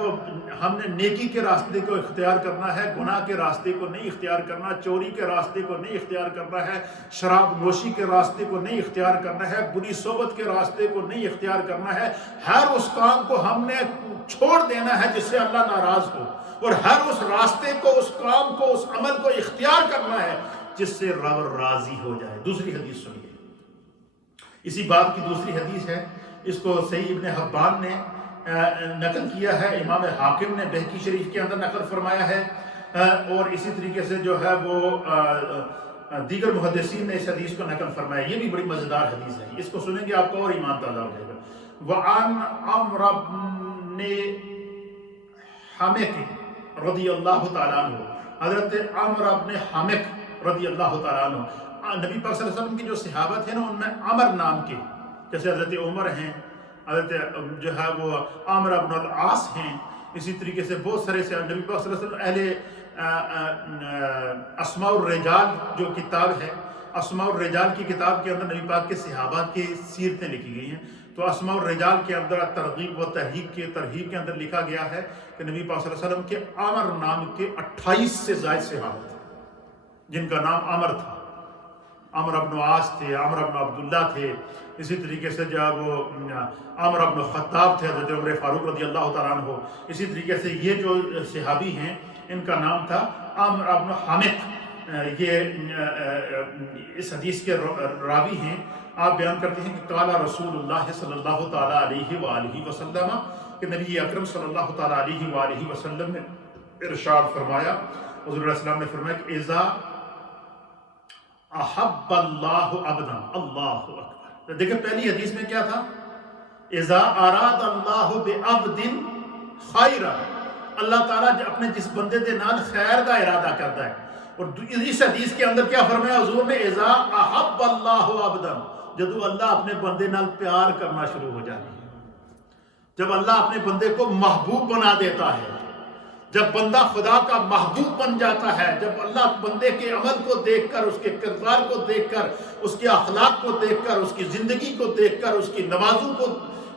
ہم نے نیکی کے راستے کو اختیار کرنا ہے، گناہ کے راستے کو نہیں اختیار کرنا، چوری کے راستے کو نہیں اختیار کرنا ہے، شراب نوشی کے راستے کو نہیں اختیار کرنا ہے، بری صحبت کے راستے کو نہیں اختیار کرنا ہے۔ ہر اس کام کو ہم نے چھوڑ دینا ہے جس سے اللہ ناراض ہو، اور ہر اس راستے کو، اس کام کو، اس عمل کو اختیار کرنا ہے جس سے رب راضی ہو جائے۔ دوسری حدیث سنیے، اسی باب کی دوسری حدیث ہے اس کو صحیح ابن حبان نے نقل کیا ہے، امام حاکم نے بہقی شریف کے اندر نقل فرمایا ہے، اور اسی طریقے سے جو ہے وہ دیگر محدثین نے اس حدیث کو نقل فرمایا. یہ بھی بڑی مزیدار حدیث ہے، اس کو سنیں گے آپ کو اور ایمان تازہ ہو جائے گا. وعن عمرو بن حمک رضی اللہ تعالیٰ عنہ، حضرت عمرو بن حمک رضی اللہ تعالیٰ عنہ، نبی پاک صلی اللہ علیہ وسلم کی جو صحابت ہیں نا ان میں عمر نام کے، جیسے حضرت عمر ہیں، حضرت جو ہے وہ عامر بن العاص ہیں، اسی طریقے سے بہت سارے سے نبی پاک صلی اللہ علیہ وسلم اسماء الرجال جو کتاب ہے، اسماء الرجال کی کتاب کے اندر نبی پاک کے صحابہ کی سیرتیں لکھی گئی ہیں. تو اسماء الرجال کے اندر ترغیب و ترہیب کے اندر لکھا گیا ہے کہ نبی پاک صلی اللہ علیہ وسلم کے عامر نام کے 28 سے زائد صحابہ تھے جن کا نام عامر تھا. عمر بن عاص تھے، عمر بن عبداللہ تھے، اسی طریقے سے جو وہ عمر بن خطاب تھے، حضرت عمر فاروق رضی اللہ تعالیٰ عنہ. اسی طریقے سے یہ جو صحابی ہیں ان کا نام تھا عمرو بن حمق. یہ اس حدیث کے راوی ہیں. آپ بیان کرتے ہیں کہ قال رسول اللہ صلی اللہ تعالیٰ علیہ وآلہ وسلم، کہ نبی اکرم صلی اللہ تعالیٰ علیہ وآلہ وسلم نے ارشاد فرمایا، حضور علیہ السلام نے فرمایا کہ اذا احب اللہ عبدا، اللہ اکبر. دیکھیں پہلی حدیث میں کیا تھا؟ اذا اراد اللہ بعبد خیرا، اللہ تعالیٰ اپنے جس بندے دے نال خیر دا ارادہ کرتا ہے. اور اس حدیث کے اندر کیا فرمایا حضور نے؟ اذا احب اللہ عبدا، جب اللہ اپنے بندے نال پیار کرنا شروع ہو جاتا ہے، جب اللہ اپنے بندے کو محبوب بنا دیتا ہے، جب بندہ خدا کا محبوب بن جاتا ہے، جب اللہ بندے کے عمل کو دیکھ کر، اس کے کردار کو دیکھ کر، اس کے اخلاق کو دیکھ کر، اس کی زندگی کو دیکھ کر، اس کی نمازوں کو،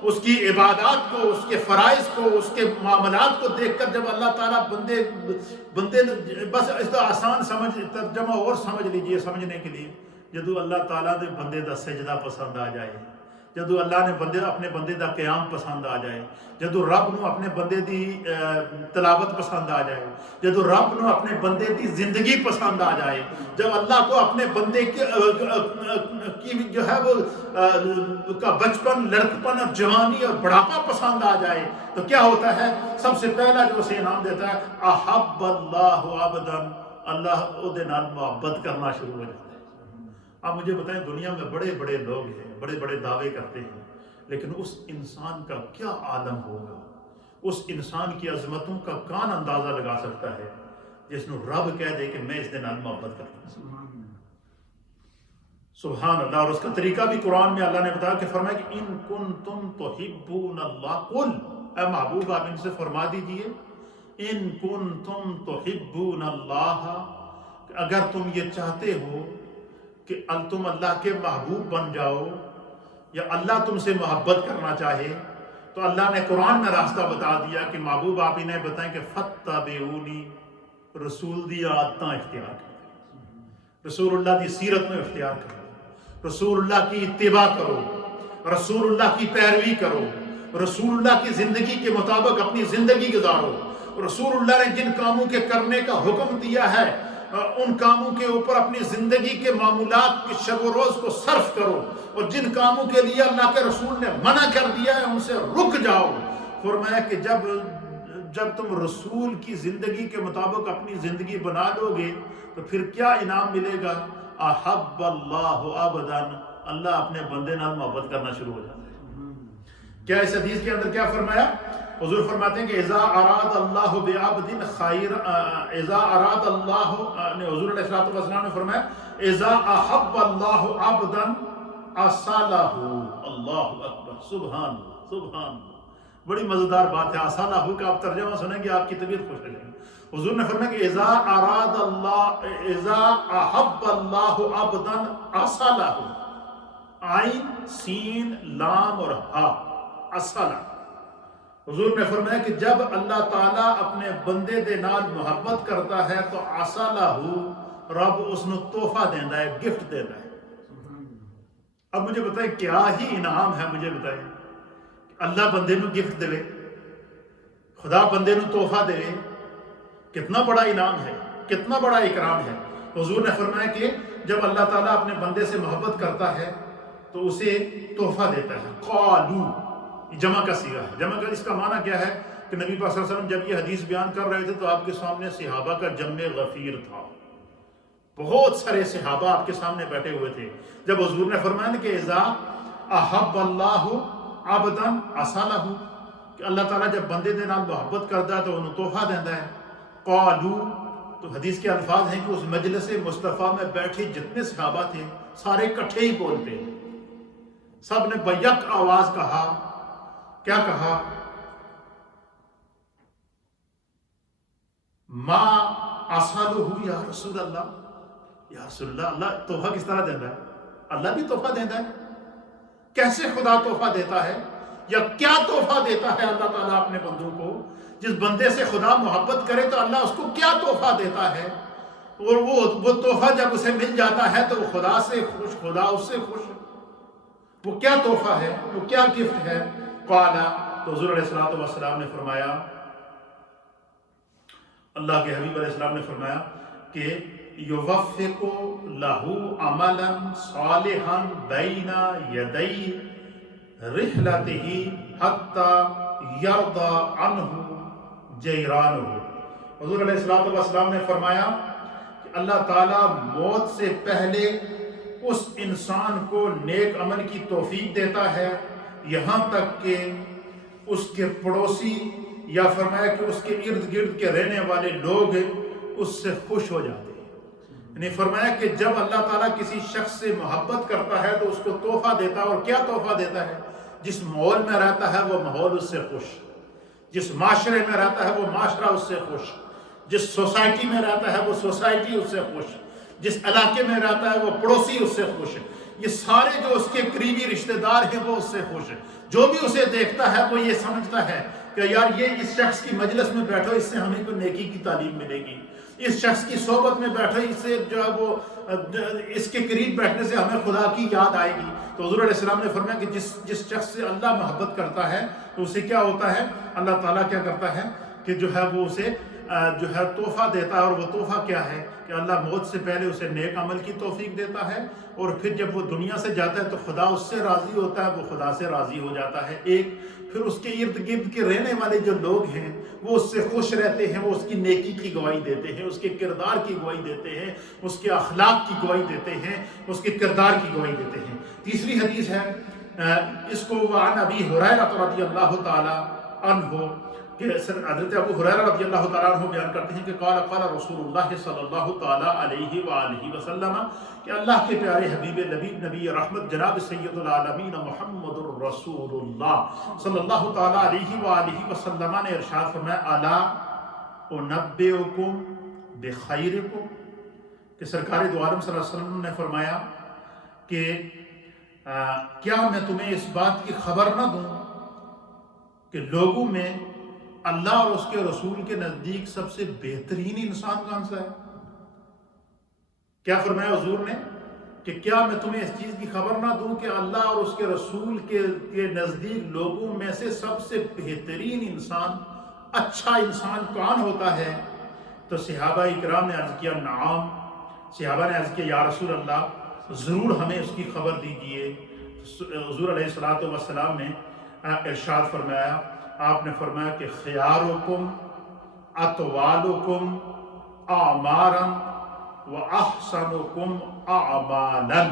اس کی عبادات کو، اس کے فرائض کو، اس کے معاملات کو دیکھ کر جب اللہ تعالیٰ بندے بس اس کا آسان ترجمہ اور سمجھ لیجئے سمجھنے کے لیے، جدو اللہ تعالیٰ دے بندے دا سجدہ پسند آ جائے، جدو اللہ نے اپنے بندے دا قیام پسند آ جائے، جدو رب نو اپنے بندے دی تلاوت پسند آ جائے، جدو رب نو اپنے بندے دی زندگی پسند آ جائے، جب اللہ کو اپنے بندے کی جو ہے وہ کا بچپن، لڑکپن اور جوانی اور بڑھاپا پسند آ جائے، تو کیا ہوتا ہے؟ سب سے پہلا جو اسے انعام دیتا ہے احب اللہ عبدا، اللہ او دے نال محبت کرنا شروع ہو جاتا ہے. آپ مجھے بتائیں دنیا میں بڑے بڑے لوگ ہیں، بڑے بڑے دعوے کرتے ہیں، لیکن اس انسان کا کیا عالم ہوگا، اس انسان کی عظمتوں کا کون اندازہ لگا سکتا ہے جس نے رب کہہ دے کہ میں اس دن محبت کرتا ہوں. سبحان اللہ. اور اس کا طریقہ بھی قرآن میں اللہ نے بتایا کہ فرمایا کہ ان کنتم تحبون اللہ، قل، اے محبوب آپ ان سے فرما دیجئے، ان کنتم تحبون اللہ، اگر تم یہ چاہتے ہو کہ تم اللہ کے محبوب بن جاؤ یا اللہ تم سے محبت کرنا چاہے، تو اللہ نے قرآن میں راستہ بتا دیا کہ محبوب آپ انہیں بتائیں کہ فَاتَّبِعُونِی، رسول دی عادتاں اختیار کرو، رسول اللہ دی سیرت میں اختیار کرو، رسول اللہ کی اتباع کرو، رسول اللہ کی پیروی کرو، رسول اللہ کی زندگی کے مطابق اپنی زندگی گزارو، رسول اللہ نے جن کاموں کے کرنے کا حکم دیا ہے ان کاموں کے اوپر اپنی زندگی کے معمولات کے شب و روز کو صرف کرو، اور جن کاموں کے لیے اللہ کے رسول نے منع کر دیا ہے ان سے رک جاؤ. فرمایا کہ جب تم رسول کی زندگی کے مطابق اپنی زندگی بنا لو گے تو پھر کیا انعام ملے گا؟ احب اللہ عبدا، اللہ اپنے بندے نال محبت کرنا شروع ہو جاتا ہے. کیا اس حدیث کے اندر کیا فرمایا؟ حضور فرماتے ہیں کہ اذا اراد اللہ بعبد خیر، اذا اراد اللہ، حضور علیہ السلام نے فرمایا اذا احب اللہ عبدا اصلہ. اللہ اکبر، سبحان اللہ، سبحان اللہ. بڑی مزیدار بات ہے. اصلہ کا آپ ترجمہ سنیں گے آپ کی طبیعت خوش ہو جائے گی. حضور نے فرمایا کہ اذا اراد اللہ، اذا احب اللہ عبدا اصلہ، عین سین لام اور ہا، اصلہ. حضور نے فرمایا کہ جب اللہ تعالیٰ اپنے بندے دے نال محبت کرتا ہے تو اصلہ، رب اس نو تحفہ دینا ہے، گفٹ دینا ہے. اب مجھے بتائیں کیا ہی انعام ہے، مجھے بتائیں اللہ بندے نو گفٹ دے، خدا بندے نو تحفہ دے، کتنا بڑا انعام ہے، کتنا بڑا اکرام ہے. حضور نے فرمایا کہ جب اللہ تعالیٰ اپنے بندے سے محبت کرتا ہے تو اسے تحفہ دیتا ہے. قالو یہ جمع کا صیغہ ہے. جمع کا اس کا معنی کیا ہے کہ نبی پاک صلی اللہ علیہ وسلم جب یہ حدیث بیان کر رہے تھے تو آپ کے سامنے صحابہ کا جمع غفیر تھا. بہت سارے صحابہ آپ کے سامنے بیٹھے ہوئے تھے. جب حضور نے فرمایا کہ اذا احب اللہ عبدا اصلہ، کہ اللہ تعالیٰ جب بندے دے نال محبت کرتا ہے تو انہوں تحفہ دیتا ہے. قالو تو حدیث کے الفاظ ہیں کہ اس مجلس مصطفیٰ میں بیٹھے جتنے صحابہ تھے سارے کٹھے ہی بولتے، سب نے بیک آواز کہا. کیا کہا؟ ما اصلہ یا رسول اللہ. یا رسول اللہ، اللہ تحفہ کس طرح دیتا ہے؟ اللہ بھی تحفہ دیتا ہے. کیسے خدا تحفہ دیتا ہے یا کیا تحفہ دیتا ہے اللہ تعالیٰ اپنے بندوں کو؟ جس بندے سے خدا محبت کرے تو اللہ اس کو کیا تحفہ دیتا ہے، اور وہ تحفہ جب اسے مل جاتا ہے تو وہ خدا سے خوش، خدا اس سے خوش. وہ کیا تحفہ ہے، وہ کیا گفٹ ہے؟ قالا تو حضور علیہ السلام نے فرمایا، اللہ کے حبیب علیہ السلام نے فرمایا کہ یوفق لہ عملا صالحا بین یدی رحلتہ حتی یرضى عنہ جیرانہ. حضور علیہ السلام نے فرمایا کہ اللہ تعالیٰ موت سے پہلے اس انسان کو نیک عمل کی توفیق دیتا ہے یہاں تک کہ اس کے پڑوسی یا فرمایا کہ اس کے ارد گرد کے رہنے والے لوگ اس سے خوش ہو جاتے ہیں. یعنی فرمایا کہ جب اللہ تعالیٰ کسی شخص سے محبت کرتا ہے تو اس کو تحفہ دیتا ہے. اور کیا تحفہ دیتا ہے؟ جس ماحول میں رہتا ہے وہ ماحول اس سے خوش، جس معاشرے میں رہتا ہے وہ معاشرہ اس سے خوش، جس سوسائٹی میں رہتا ہے وہ سوسائٹی اس سے خوش، جس علاقے میں رہتا ہے وہ پڑوسی اس سے خوش. یہ سارے جو اس کے قریبی رشتہ دار ہیں وہ اس سے خوش ہیں. جو بھی اسے دیکھتا ہے وہ یہ سمجھتا ہے کہ یار یہ اس شخص کی مجلس میں بیٹھو، اس سے ہمیں کوئی نیکی کی تعلیم ملے گی. اس شخص کی صحبت میں بیٹھو، اس سے جو ہے وہ اس کے قریب بیٹھنے سے ہمیں خدا کی یاد آئے گی. تو حضور علیہ السلام نے فرمایا کہ جس شخص سے اللہ محبت کرتا ہے تو اسے کیا ہوتا ہے؟ اللہ تعالیٰ کیا کرتا ہے کہ جو ہے وہ اسے جو ہے تحفہ دیتا ہے. اور وہ تحفہ کیا ہے کہ اللہ موت سے پہلے اسے نیک عمل کی توفیق دیتا ہے، اور پھر جب وہ دنیا سے جاتا ہے تو خدا اس سے راضی ہوتا ہے، وہ خدا سے راضی ہو جاتا ہے. ایک پھر اس کے ارد گرد کے رہنے والے جو لوگ ہیں وہ اس سے خوش رہتے ہیں، وہ اس کی نیکی کی گواہی دیتے ہیں، اس کے کردار کی گواہی دیتے ہیں، اس کے اخلاق کی گواہی دیتے ہیں، اس کے کردار کی گواہی دیتے ہیں. تیسری حدیث ہے اس کو وعن ابی ہریرہ رضی اللہ تعالی عنہ، کہ حضرت ابو ہریرہ رضی اللہ تعالیٰ عنہ بیان کرتے ہیں کہ قال رسول اللہ صلی اللہ تعالیٰ علیہ وآلہ وسلم، کہ اللہ کے پیارے حبیب نبی رحمت جناب سید العالمین محمد الرسول اللہ صلی اللہ تعالیٰ علیہ وآلہ وسلم نے ارشاد فرمایا الا انبئکم بخیرکم، کہ سرکار دو عالم صلی اللہ علیہ وسلم نے فرمایا کہ کیا میں تمہیں اس بات کی خبر نہ دوں کہ لوگوں میں اللہ اور اس کے رسول کے نزدیک سب سے بہترین انسان کون سا ہے؟ کیا فرمایا حضور نے کہ کیا میں تمہیں اس چیز کی خبر نہ دوں کہ اللہ اور اس کے رسول کے نزدیک لوگوں میں سے سب سے بہترین انسان، اچھا انسان کون ہوتا ہے؟ تو صحابہ اکرام نے عرض کیا نعم. صحابہ نے عرض کیا یا رسول اللہ ضرور ہمیں اس کی خبر دیجیے. حضور علیہ السلام نے ارشاد فرمایا، آپ نے فرمایا کہ خیارکم اطوالکم اعمارا واحسنکم اعمالا.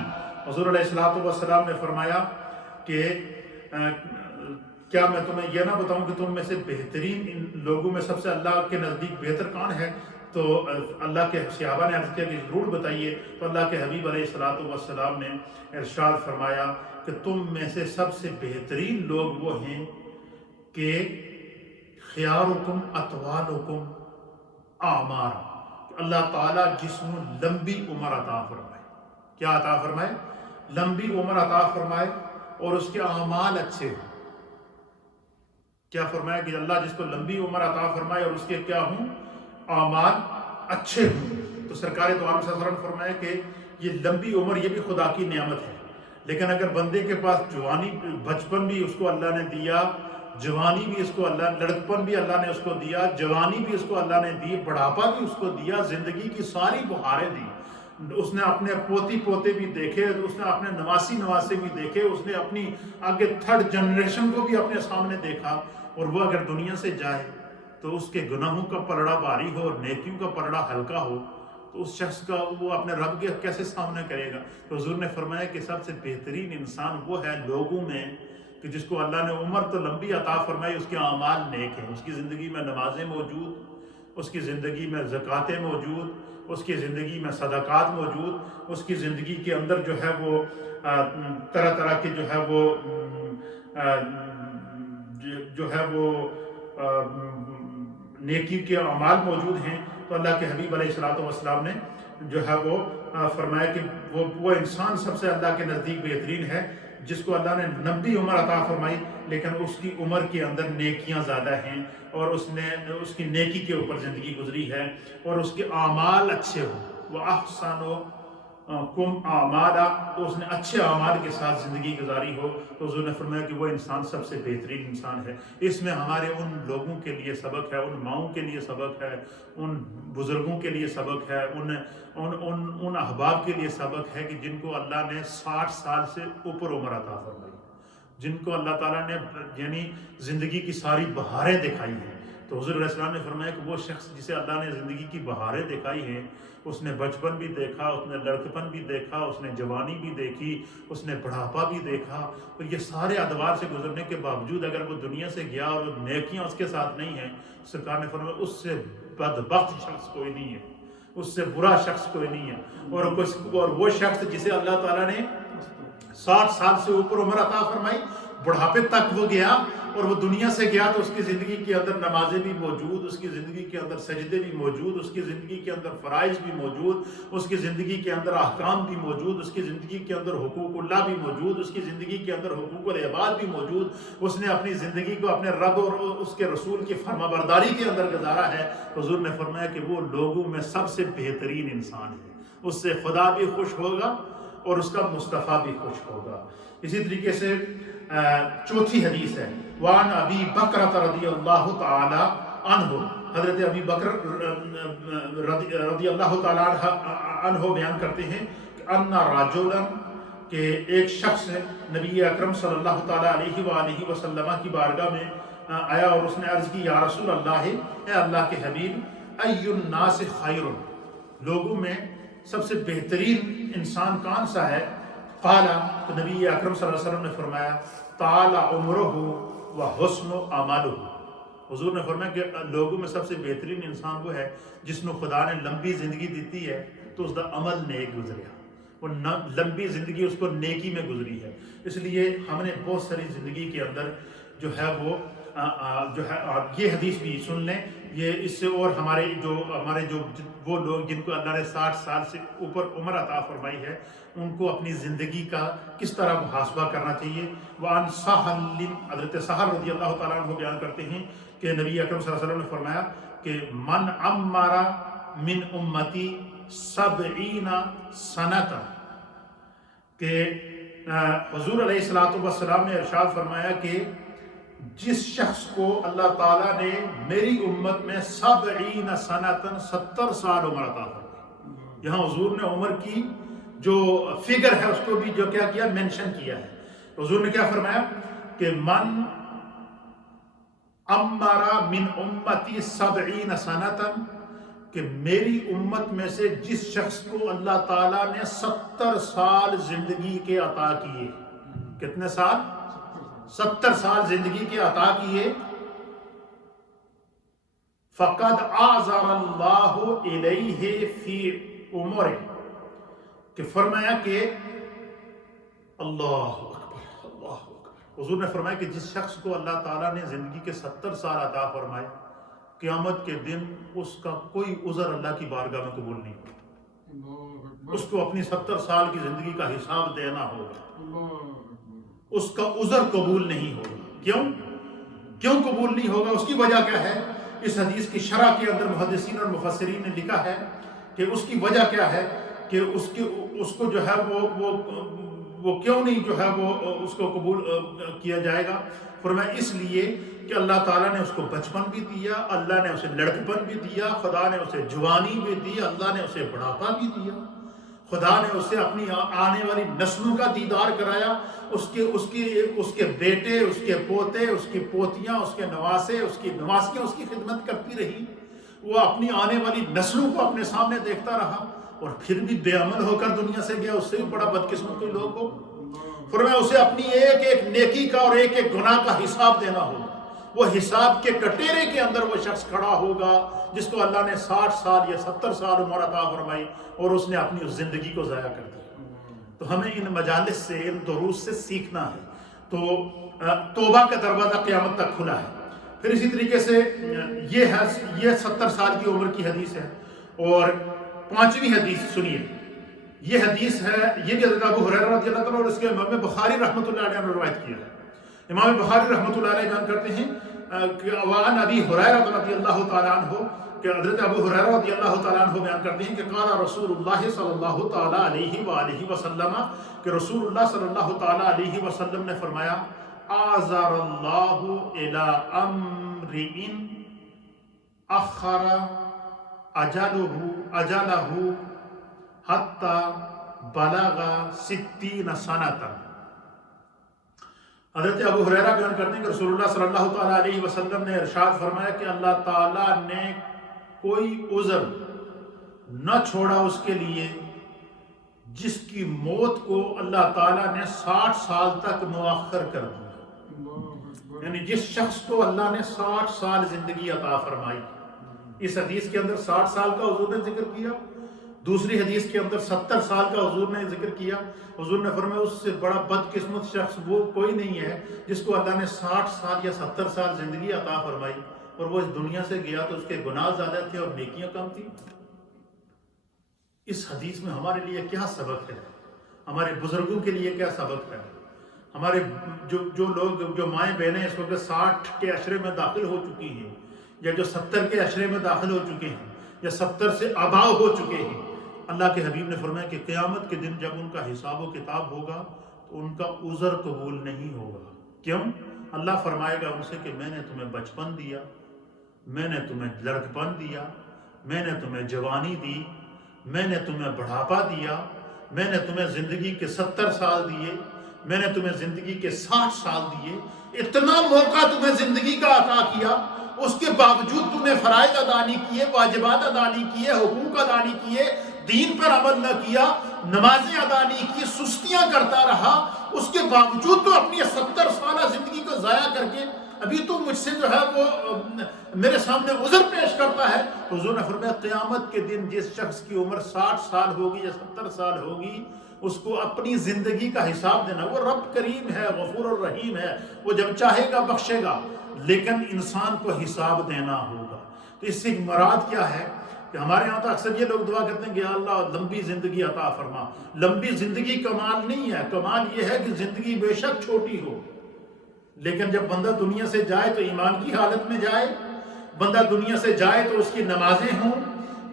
حضور علیہ السلام نے فرمایا کہ کیا میں تمہیں یہ نہ بتاؤں کہ تم میں سے بہترین ان لوگوں میں سب سے اللہ کے نزدیک بہتر کون ہے؟ تو اللہ کے صحابہ نے عرض کیا کہ ضرور بتائیے. تو اللہ کے حبیب علیہ السلام نے ارشاد فرمایا کہ تم میں سے سب سے بہترین لوگ وہ ہیں کہ خیارکم اطوالکم اعمار، اللہ تعالیٰ جسم لمبی عمر عطا فرمائے. کیا عطا فرمائے؟ لمبی عمر عطا فرمائے اور اس کے اعمال اچھے ہوں. کیا فرمایا کہ اللہ جس کو لمبی عمر عطا فرمائے اور اس کے کیا ہوں؟ اعمال اچھے ہوں. تو سرکار دو عالم صلی اللہ علیہ وسلم فرمایا کہ یہ لمبی عمر یہ بھی خدا کی نعمت ہے، لیکن اگر بندے کے پاس جوانی، بچپن بھی اس کو اللہ نے دیا، جوانی بھی اس کو اللہ، لڑکپن بھی اللہ نے اس کو دیا، جوانی بھی اس کو اللہ نے دی، بڑھاپا بھی اس کو دیا، زندگی کی ساری بہاریں دی، اس نے اپنے پوتی پوتے بھی دیکھے، اس نے اپنے نواسی نواسے بھی دیکھے، اس نے اپنی آگے تھرڈ جنریشن کو بھی اپنے سامنے دیکھا، اور وہ اگر دنیا سے جائے تو اس کے گناہوں کا پلڑا بھاری ہو اور نیکیوں کا پلڑا ہلکا ہو، تو اس شخص کا وہ اپنے رب کے کیسے سامنا کرے گا؟ تو حضور نے فرمایا کہ سب سے بہترین انسان وہ ہے لوگوں میں کہ جس کو اللہ نے عمر تو لمبی عطا فرمائی، اس کے اعمال نیک ہیں، اس کی زندگی میں نمازیں موجود، اس کی زندگی میں زکوٰتیں موجود، اس کی زندگی میں صدقات موجود، اس کی زندگی کے اندر جو ہے وہ طرح طرح کے جو ہے وہ نیکی کے اعمال موجود ہیں۔ تو اللہ کے حبیب علیہ السلام نے جو ہے وہ فرمایا کہ وہ انسان سب سے اللہ کے نزدیک بہترین ہے جس کو اللہ نے لمبی عمر عطا فرمائی، لیکن اس کی عمر کے اندر نیکیاں زیادہ ہیں، اور اس کی نیکی کے اوپر زندگی گزری ہے، اور اس کے اعمال اچھے ہو، وہ احسنکم اعمالا، تو اس نے اچھے اعمال کے ساتھ زندگی گزاری ہو، تو حضور نے فرمایا کہ وہ انسان سب سے بہترین انسان ہے۔ اس میں ہمارے ان لوگوں کے لیے سبق ہے، ان ماؤں کے لیے سبق ہے، ان بزرگوں کے لیے سبق ہے، ان احباب کے لیے سبق ہے کہ جن کو اللہ نے 60 سال سے اوپر عمر عطا فرمائی، جن کو اللہ تعالیٰ نے یعنی زندگی کی ساری بہاریں دکھائی ہیں۔ تو حضور علیہ السلام نے فرمایا کہ وہ شخص جسے اللہ نے زندگی کی بہاریں دکھائی ہیں، اس نے بچپن بھی دیکھا، اس نے لڑکپن بھی دیکھا، اس نے جوانی بھی دیکھی، اس نے بڑھاپا بھی دیکھا، اور یہ سارے ادوار سے گزرنے کے باوجود اگر وہ دنیا سے گیا اور نیکیاں اس کے ساتھ نہیں ہیں، سرکار نے فرمایا اس سے بدبخت شخص کوئی نہیں ہے، اس سے برا شخص کوئی نہیں ہے۔ اور وہ شخص جسے اللہ تعالیٰ نے 60 سال سے اوپر عمر عطا فرمائی، بڑھاپے تک وہ گیا اور وہ دنیا سے گیا، تو اس کی زندگی کے اندر نمازیں بھی موجود، اس کی زندگی کے اندر سجدے بھی موجود، اس کی زندگی کے اندر فرائض بھی موجود، اس کی زندگی کے اندر احکام بھی موجود، اس کی زندگی کے اندر حقوق اللہ بھی موجود، اس کی زندگی کے اندر حقوق العباد بھی موجود، اس نے اپنی زندگی کو اپنے رب اور اس کے رسول کی فرما برداری کے اندر گزارا ہے۔ حضور نے فرمایا کہ وہ لوگوں میں سب سے بہترین انسان ہے، اس سے خدا بھی خوش ہوگا اور اس کا مصطفیٰ بھی خوش ہوگا۔ اسی طریقے سے چوتھی حدیث ہے، وعن ابی بکر رضی اللہ تعالی عنہ، حضرت ابی بکر رضی اللہ تعالی عنہ بیان کرتے ہیں کہ ان رجلا، کہ ایک شخص نبی اکرم صلی اللہ تعالی علیہ وآلہ وسلم کی بارگاہ میں آیا اور اس نے عرض کی، یا رسول اللہ، اے اللہ کے حبیب، ای الناس خیر، لوگوں میں سب سے بہترین انسان کون سا ہے؟ قال، تو نبی اکرم صلی اللہ علیہ وسلم نے فرمایا، طال عمرہ و حسن عملہ، حضور نے فرمایا کہ لوگوں میں سب سے بہترین انسان وہ ہے جس نے خدا نے لمبی زندگی دیتی ہے تو اس کا عمل نیک گزریا، وہ لمبی زندگی اس کو نیکی میں گزری ہے۔ اس لیے ہم نے بہت ساری زندگی کے اندر جو ہے یہ حدیث بھی سن لیں، یہ اس سے اور ہمارے جو وہ لوگ جن کو اللہ نے 60 سال سے اوپر عمر عطا فرمائی ہے، ان کو اپنی زندگی کا کس طرح محاسبہ کرنا چاہیے۔ وعن سہل، حضرت سہل رضی اللہ تعالیٰ عنہ بیان کرتے ہیں کہ نبی اکرم صلی اللہ علیہ وسلم نے فرمایا کہ من عمر من امتی 70 سنة، کہ حضور علیہ السلام نے ارشاد فرمایا کہ جس شخص کو اللہ تعالیٰ نے میری امت میں 70 سنة 70 سال عمر عطا فرمائی، یہاں حضور نے عمر کی جو فگر ہے اس کو بھی جو کیا مینشن کیا ہے۔ حضور نے کیا فرمایا کہ من عمر من امتی 70 سنة، کہ میری امت میں سے جس شخص کو اللہ تعالیٰ نے 70 سال زندگی کے عطا کیے، کتنے سال؟ 70 سال زندگی کے عطا کیے، فقد اعذر اللہ الیہ فی عمرہ، کہ فرمایا کہ اللہ اکبر اللہ اکبر، حضور نے فرمایا کہ جس شخص کو اللہ تعالیٰ نے زندگی کے 70 سال عطا فرمائے، قیامت کے دن اس کا کوئی عذر اللہ کی بارگاہ میں قبول نہیں ہوگا، اس کو اپنی 70 سال کی زندگی کا حساب دینا ہوگا، اس کا عذر قبول نہیں ہوگا۔ کیوں قبول نہیں ہوگا؟ اس کی وجہ کیا ہے؟ اس حدیث کی شرح کے اندر محدثین اور مفسرین نے لکھا ہے کہ اس کی وجہ کیا ہے کہ اس کو جو ہے وہ کیوں نہیں جو ہے وہ اس کو قبول کیا جائے گا۔ فرمایا اس لیے کہ اللہ تعالیٰ نے اس کو بچپن بھی دیا، اللہ نے اسے لڑکپن بھی دیا، خدا نے اسے جوانی بھی دی، اللہ نے اسے بڑھاپا بھی دیا، خدا نے اسے اپنی آنے والی نسلوں کا دیدار کرایا، اس کے بیٹے، اس کے پوتے، اس کی پوتیاں، اس کے نواسے، اس کی نواسیاں اس کی خدمت کرتی رہی، وہ اپنی آنے والی نسلوں کو اپنے سامنے دیکھتا رہا، اور پھر بھی بے عمل ہو کر دنیا سے گیا۔ اس سے بھی بڑا بدقسمت کوئی لوگ ہو؟ فرمایا اسے اپنی ایک ایک نیکی کا اور ایک ایک گناہ کا حساب دینا ہوگا۔ وہ حساب کے کٹیرے کے اندر وہ شخص کھڑا ہوگا جس کو اللہ نے 60 سال یا 70 سال عمر عطا فرمائی اور اس نے اپنی اس زندگی کو ضائع کر دیا۔ تو ہمیں ان مجالس سے، ان دروس سے سیکھنا ہے۔ تو توبہ کا دروازہ قیامت تک کھلا ہے۔ پھر اسی طریقے سے یہ 70 سال کی عمر کی حدیث ہے۔ اور 5ویں حدیث سنیے، یہ حدیث ہے، یہ بھی حضرت ابو ہریرہ رضی اللہ عنہ اور اس کے امام بخاری رحمۃ اللہ علیہ نے روایت کیا ہے۔ امام بخاری رحمۃ اللہ علیہ بیان کرتے ہیں کہ وعن ابی ہریرہ رضی اللہ تعالیٰ عنہ، کہ حضرت ابو ہریرہ رضی اللہ تعالیٰ عنہ بیان کرتے ہیں کہ قال رسول اللہ صلی اللہ تعالیٰ علیہ وآلہ وسلم، کہ رسول اللہ صلی اللہ تعالیٰ علیہ وسلم نے فرمایا اعذر اللہ الی امرئ اخر اجلہ حتی بلغ 60 سنۃ۔ حضرت ابو ہریرہ بیان کرتے ہیں کہ رسول اللہ صلی اللہ تعالیٰ علیہ وسلم نے ارشاد فرمایا کہ اللہ تعالیٰ نے کوئی عذر نہ چھوڑا اس کے لیے جس کی موت کو اللہ تعالیٰ نے 60 سال تک مؤخر کر دیا، یعنی جس شخص کو اللہ نے 60 سال زندگی عطا فرمائی۔ اس حدیث کے اندر 60 سال کا حضور نے ذکر کیا، دوسری حدیث کے اندر 70 سال کا حضور نے ذکر کیا۔ حضور نے فرمایا اس سے بڑا بدقسمت شخص وہ کوئی نہیں ہے جس کو اللہ نے 60 سال یا 70 سال زندگی عطا فرمائی اور وہ اس دنیا سے گیا تو اس کے گناہ زیادہ تھے اور نیکیاں کم تھی۔ اس حدیث میں ہمارے لیے کیا سبق ہے؟ ہمارے بزرگوں کے لیے کیا سبق ہے؟ ہمارے جو لوگ، جو مائیں بہنیں اس وقت 60 کے عشرے میں داخل ہو چکی ہیں، یا جو 70 کے عشرے میں داخل ہو چکے ہیں، یا 70 سے آباؤ ہو چکے ہیں، اللہ کے حبیب نے فرمایا کہ قیامت کے دن جب ان کا حساب و کتاب ہوگا تو ان کا عذر قبول نہیں ہوگا۔ کیوں؟ اللہ فرمائے گا ان سے کہ میں نے تمہیں بچپن دیا، میں نے تمہیں لڑکپن دیا، میں نے تمہیں جوانی دی، میں نے تمہیں بڑھاپا دیا، میں نے تمہیں زندگی کے 70 سال دیے، میں نے تمہیں زندگی کے 60 سال دیے، اتنا موقع تمہیں زندگی کا عطا کیا، اس کے باوجود تم نے فرائض ادا نہیں کیے، واجبات ادا نہیں کیے، حقوق ادا نہیں کیے، دین پر عمل نہ کیا، نمازیں ادا نہیں کی، سستیاں کرتا رہا، اس کے باوجود تو اپنی 70 سالہ زندگی کو ضائع کر کے ابھی تو مجھ سے جو ہے وہ میرے سامنے عذر پیش کرتا ہے۔ حضور نے فرمایا قیامت کے دن جس شخص کی عمر 60 سال ہوگی یا 70 سال ہوگی، اس کو اپنی زندگی کا حساب دینا۔ وہ رب کریم ہے، غفور الرحیم ہے، وہ جب چاہے گا بخشے گا، لیکن انسان کو حساب دینا ہوگا۔ تو اس سے مراد کیا ہے کہ ہمارے یہاں تو اکثر یہ لوگ دعا کرتے ہیں کہ اللہ لمبی زندگی عطا فرما۔ لمبی زندگی کمال نہیں ہے، کمال یہ ہے کہ زندگی بے شک چھوٹی ہو، لیکن جب بندہ دنیا سے جائے تو ایمان کی حالت میں جائے، بندہ دنیا سے جائے تو اس کی نمازیں ہوں،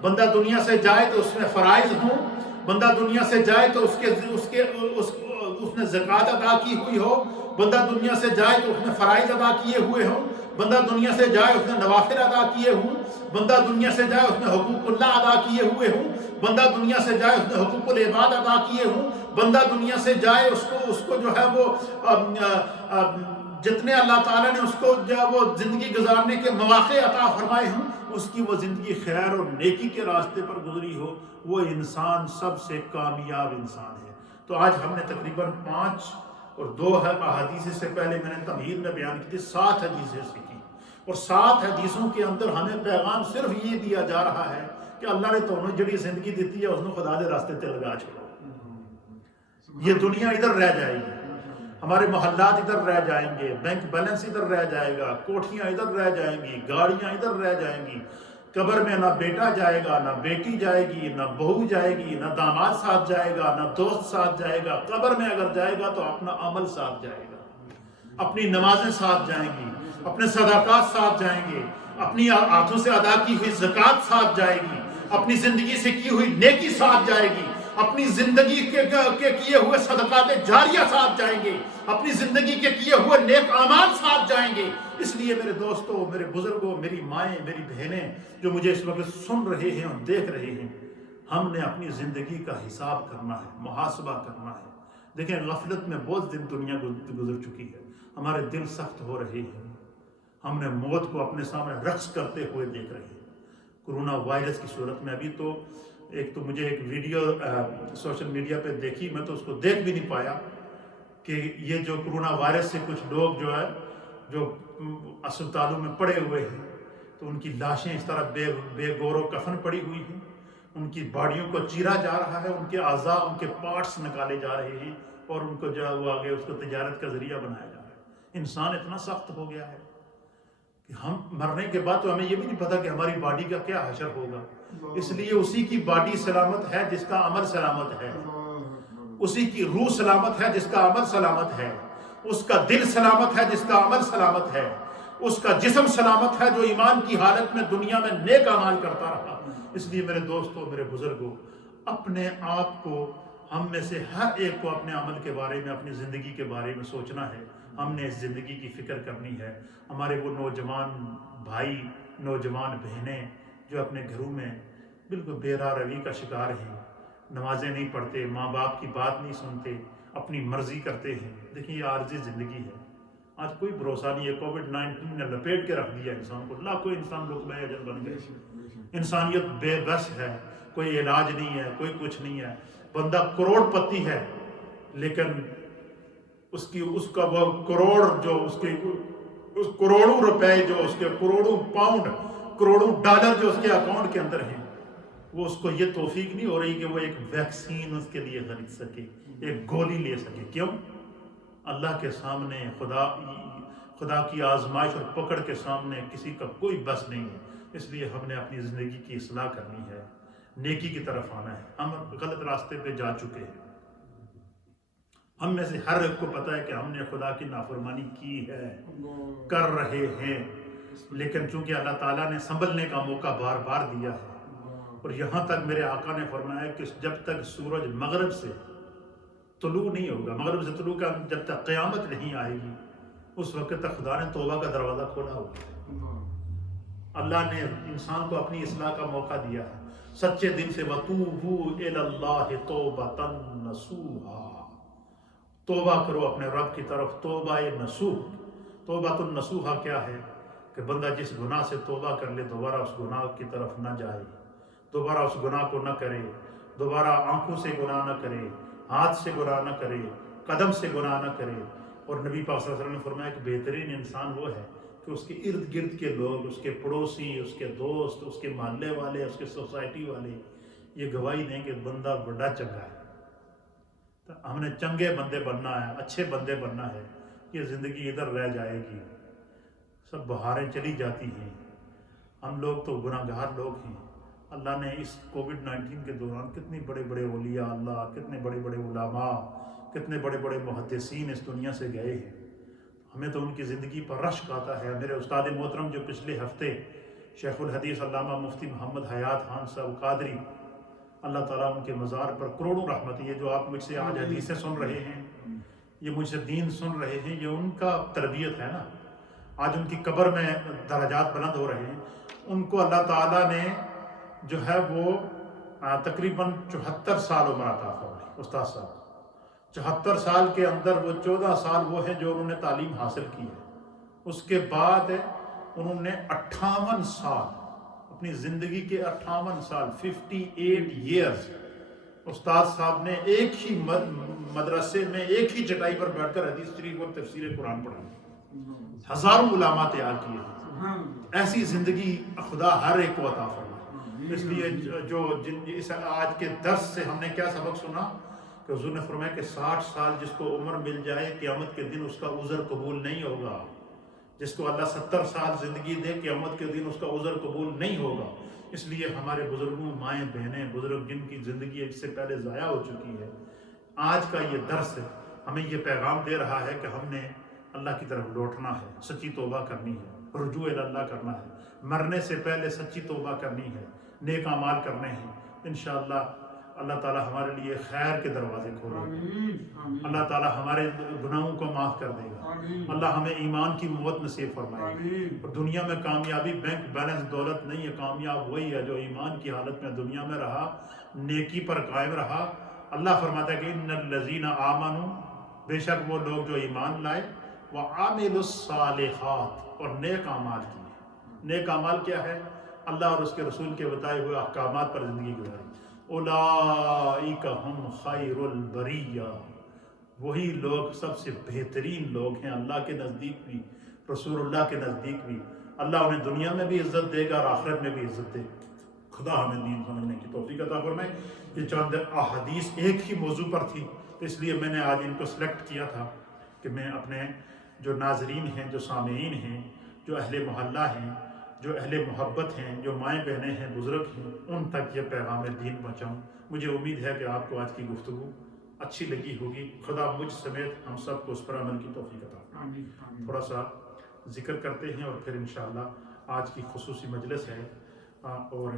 بندہ دنیا سے جائے تو اس میں فرائض ہوں، بندہ دنیا سے جائے تو اس نے زکوٰۃ ادا کی ہوئی ہو، بندہ دنیا سے جائے تو اس نے فرائض ادا کیے ہوئے ہوں، بندہ دنیا سے جائے اس نے نوافل ادا کیے ہوں، بندہ دنیا سے جائے اس نے حقوق اللہ ادا کیے ہوئے ہوں، بندہ دنیا سے جائے اس نے حقوق العباد ادا کیے ہوں، بندہ دنیا سے جائے اس کو جو ہے وہ جتنے اللہ تعالیٰ نے اس کو جو وہ زندگی گزارنے کے مواقع عطا فرمائے ہوں، اس کی وہ زندگی خیر اور نیکی کے راستے پر گزری ہو، وہ انسان سب سے کامیاب انسان ہے۔ تو آج ہم نے تقریباً 5 اور 2 احادیث سے پہلے میں نے تمہید میں بیان کی تھی 7 حدیثیں سیکھی، اور 7 حدیثوں کے اندر ہمیں پیغام صرف یہ دیا جا رہا ہے کہ اللہ نے تمہیں جڑی زندگی دیتی ہے اس نے خدا دے راستے تے لگا چھوڑو۔ یہ دنیا ادھر رہ جائے گی، ہمارے محلات ادھر رہ جائیں گے، بینک بیلنس ادھر رہ جائے گا، کوٹھیاں ادھر رہ جائیں گی، گاڑیاں ادھر رہ جائیں گی، قبر میں نہ بیٹا جائے گا، نہ بیٹی جائے گی، نہ بہو جائے گی، نہ داماد ساتھ جائے گا، نہ دوست ساتھ جائے گا۔ قبر میں اگر جائے گا تو اپنا عمل ساتھ جائے گا، اپنی نمازیں ساتھ جائیں گی، اپنے صدقات ساتھ جائیں گے، اپنی ہاتھوں سے ادا کی ہوئی زکوٰۃ ساتھ جائے گی، اپنی زندگی سے کی ہوئی نیکی ساتھ جائے گی، اپنی زندگی کے کیے ہوئے صدقات جاریہ ساتھ جائیں گے، اپنی زندگی کے کیے ہوئے نیک اعمال ساتھ جائیں گے۔ اس لیے میرے دوستوں، میرے بزرگوں، میری مائیں، میری بہنیں جو مجھے اس وقت سن رہے ہیں اور دیکھ رہے ہیں، ہم نے اپنی زندگی کا حساب کرنا ہے، محاسبہ کرنا ہے۔ دیکھیں غفلت میں بہت دن دنیا گزر چکی ہے، ہمارے دل سخت ہو رہے ہیں، ہم نے موت کو اپنے سامنے رقص کرتے ہوئے دیکھ رہے ہیں کرونا وائرس کی صورت میں۔ ابھی تو ایک تو مجھے ایک ویڈیو سوشل میڈیا پہ دیکھی، میں تو اس کو دیکھ بھی نہیں پایا کہ یہ جو کرونا وائرس سے کچھ لوگ جو اسپتالوں میں پڑے ہوئے ہیں، تو ان کی لاشیں اس طرح بے گور و کفن پڑی ہوئی ہیں، ان کی باڈیوں کو چیرا جا رہا ہے، ان کے اعضاء، ان کے پارٹس نکالے جا رہے ہیں، اور ان کو جو ہے وہ آگے اس کو تجارت کا ذریعہ بنایا جا رہا ہے۔ انسان اتنا سخت ہو گیا ہے کہ ہم مرنے کے بعد تو ہمیں یہ بھی نہیں پتا کہ ہماری باڈی کا کیا حشر ہوگا، اس لیے اسی کی باڈی سلامت ہے جس کا عمل سلامت ہے، اسی کی روح سلامت ہے جس کا عمل سلامت ہے، اس کا دل سلامت ہے جس کا عمل سلامت ہے، اس کا جسم سلامت ہے جو ایمان کی حالت میں دنیا میں نیک اعمال کرتا رہا۔ اس لیے میرے دوستوں، میرے بزرگوں، اپنے آپ کو، ہم میں سے ہر ایک کو اپنے عمل کے بارے میں، اپنی زندگی کے بارے میں سوچنا ہے۔ ہم نے اس زندگی کی فکر کرنی ہے۔ ہمارے وہ نوجوان بھائی، نوجوان بہنیں جو اپنے گھروں میں بالکل بے راہ روی کا شکار ہیں، نمازیں نہیں پڑھتے، ماں باپ کی بات نہیں سنتے، اپنی مرضی کرتے ہیں۔ دیکھیں یہ عارضی زندگی ہے، آج کوئی بھروسہ نہیں ہے۔ کووڈ-19 نے لپیٹ کے رکھ دیا انسان کو، لاکھوں انسان رقبہ اجل بن گئے، انسانیت بے بس ہے، کوئی علاج نہیں ہے، کوئی کچھ نہیں ہے۔ بندہ کروڑ پتی ہے، لیکن اس کا وہ کروڑ جو اس کروڑوں روپے، جو اس کے کروڑوں پاؤنڈ، کروڑوں ڈالر جو اس کے اکاؤنٹ کے اندر ہیں، وہ اس کو یہ توفیق نہیں ہو رہی کہ وہ ایک ویکسین اس کے لیے خرید سکے، ایک گولی لے سکے۔ کیوں؟ اللہ کے سامنے، خدا کی آزمائش اور پکڑ کے سامنے کسی کا کوئی بس نہیں ہے۔ اس لیے ہم نے اپنی زندگی کی اصلاح کرنی ہے، نیکی کی طرف آنا ہے۔ ہم غلط راستے پہ جا چکے ہیں، ہم میں سے ہر ایک کو پتا ہے کہ ہم نے خدا کی نافرمانی کی ہے، کر رہے ہیں، لیکن چونکہ اللہ تعالیٰ نے سنبھلنے کا موقع بار بار دیا ہے، اور یہاں تک میرے آقا نے فرمایا کہ جب تک سورج مغرب سے طلوع نہیں ہوگا، مغرب سے طلوع کا جب تک قیامت نہیں آئے گی، اس وقت تک خدا نے توبہ کا دروازہ کھولا ہوگا۔ اللہ نے انسان کو اپنی اصلاح کا موقع دیا ہے، سچے دل سے وَتُوبُوا إِلَى اللَّهِ تَوْبَةً نَصُوحًا، توبہ کرو اپنے رب کی طرف، توبہ نصوح۔ توبہ النصوحہ کیا ہے؟ کہ بندہ جس گناہ سے توبہ کر لے، دوبارہ اس گناہ کی طرف نہ جائے، دوبارہ اس گناہ کو نہ کرے، دوبارہ آنکھوں سے گناہ نہ کرے، ہاتھ سے گناہ نہ کرے، قدم سے گناہ نہ کرے۔ اور نبی پاک صلی اللہ علیہ وسلم نے فرمایا کہ بہترین انسان وہ ہے کہ اس کے ارد گرد کے لوگ، اس کے پڑوسی، اس کے دوست، اس کے محلے والے، اس کے سوسائٹی والے یہ گواہی دیں کہ بندہ بڑا چنگا ہے۔ تو ہم نے چنگے بندے بننا ہے، اچھے بندے بننا ہے۔ یہ زندگی ادھر رہ جائے گی، سب بہاریں چلی جاتی ہیں، ہم لوگ تو گناہ گار لوگ ہیں۔ اللہ نے اس کووڈ-19 کے دوران کتنے بڑے بڑے اولیاء اللہ، کتنے بڑے بڑے علماء، کتنے بڑے بڑے محدثین اس دنیا سے گئے ہیں، ہمیں تو ان کی زندگی پر رشک آتا ہے۔ میرے استاد محترم جو پچھلے ہفتے شیخ الحدیث علامہ مفتی محمد حیات خان صاحب قادری، اللہ تعالیٰ ان کے مزار پر کروڑوں رحمت، یہ جو آپ مجھ سے آج حدیثیں سن رہے ہیں، یہ مجھ سے دین سن رہے ہیں، یہ ان کا تربیت ہے نا۔ آج ان کی قبر میں درجات بلند ہو رہے ہیں، ان کو اللہ تعالیٰ نے جو ہے وہ تقریباً 74 سال عمر عطا فرمائی۔ استاد صاحب 74 سال کے اندر وہ 14 سال وہ ہیں جو انہوں نے تعلیم حاصل کی ہے، اس کے بعد انہوں نے 58 سال، اپنی زندگی کے 58 سال 58 ایئرز استاد صاحب نے ایک ہی مدرسے میں ایک ہی چٹائی پر بیٹھ کر حدیث شریف اور تفسیر قرآن پڑھائی، ہزاروں علماء تیار کیے ہیں۔ ایسی زندگی خدا ہر ایک کو عطا فرمائے۔ اس لیے اس آج کے درس سے ہم نے کیا سبق سنا کہ حضور نے فرمایا کہ 60 سال جس کو عمر مل جائے قیامت کے دن اس کا عذر قبول نہیں ہوگا، جس کو اللہ 70 سال زندگی دے قیامت کے دن اس کا عذر قبول نہیں ہوگا۔ اس لیے ہمارے بزرگوں، مائیں بہنیں، بزرگ جن کی زندگی اس سے پہلے ضائع ہو چکی ہے، آج کا یہ درس ہمیں یہ پیغام دے رہا ہے کہ ہم نے اللہ کی طرف لوٹنا ہے، سچی توبہ کرنی ہے، رجوع اللہ کرنا ہے، مرنے سے پہلے سچی توبہ کرنی ہے، نیک اعمال کرنے ہیں۔ انشاءاللہ اللہ تعالیٰ ہمارے لیے خیر کے دروازے کھولے گا، اللہ تعالیٰ ہمارے گناہوں کو معاف کر دے گا، اللہ ہمیں ایمان کی موت نصیب فرمائے۔ اور دنیا میں کامیابی بینک بیلنس دولت نہیں ہے، کامیاب وہی ہے جو ایمان کی حالت میں دنیا میں رہا نیکی پر قائم رہا. اللہ فرماتا ہے کہ ان الذین آمنوا، بے شک وہ لوگ جو ایمان لائے، وعاملوا الصالحات، اور نیک اعمال کیے. نیک اعمال کیا ہے؟ اللہ اور اس کے رسول کے بتائے ہوئے احکامات پر زندگی گزاری. اولئک ہم خیر البریہ، وہی لوگ سب سے بہترین لوگ ہیں اللہ کے نزدیک بھی، رسول اللہ کے نزدیک بھی. اللہ انہیں دنیا میں بھی عزت دے گا اور آخرت میں بھی عزت دے گا. خدا ہمیں دین سمجھنے کی توفیق عطا فرمائے. یہ چند احادیث ایک ہی موضوع پر تھی، تو اس لیے میں نے آج ان کو سلیکٹ کیا تھا کہ میں اپنے جو ناظرین ہیں، جو سامعین ہیں، جو اہل محلہ ہیں، جو اہل محبت ہیں، جو مائیں بہنیں ہیں، بزرگ ہیں، ان تک یہ پیغام دین پہنچاؤں. مجھے امید ہے کہ آپ کو آج کی گفتگو اچھی لگی ہوگی. خدا مجھ سمیت ہم سب کو اس پر عمل کی توفیق عطا فرمائے. تھوڑا سا ذکر کرتے ہیں اور پھر انشاءاللہ آج کی خصوصی مجلس ہے، اور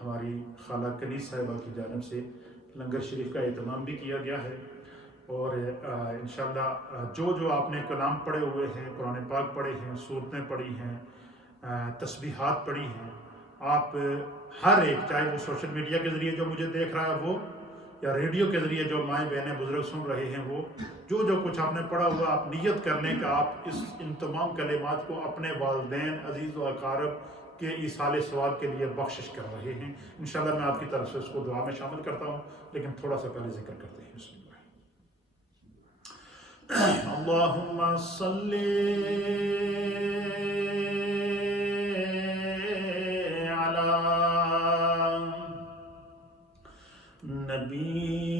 ہماری خالہ کنیز صاحبہ کی جانب سے لنگر شریف کا اہتمام بھی کیا گیا ہے. اور انشاءاللہ جو آپ نے کلام پڑھے ہوئے ہیں، قرآن پاک پڑھے ہیں، سورتیں پڑھی ہیں، تسبیحات پڑھی ہیں، آپ ہر ایک، چاہے وہ سوشل میڈیا کے ذریعے جو مجھے دیکھ رہا ہے وہ، یا ریڈیو کے ذریعے جو مائیں بہنیں بزرگ سن رہے ہیں وہ، جو کچھ آپ نے پڑھا ہوا، آپ نیت کرنے کا آپ ان تمام کلمات کو اپنے والدین، عزیز و اقارب کے ایصال ثواب کے لیے بخشش کر رہے ہیں. انشاءاللہ میں آپ کی طرف سے اس کو دعا میں شامل کرتا ہوں، لیکن تھوڑا سا پہلے ذکر کرتے ہیں. بسم اللہ. اللہم صلی علی نبینا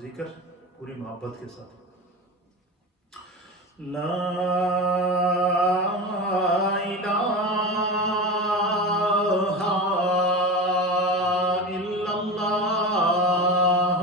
ذکر پوری محبت کے ساتھ. لا الہ الا اللہ،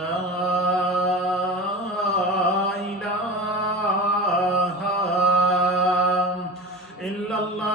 لا الہ الا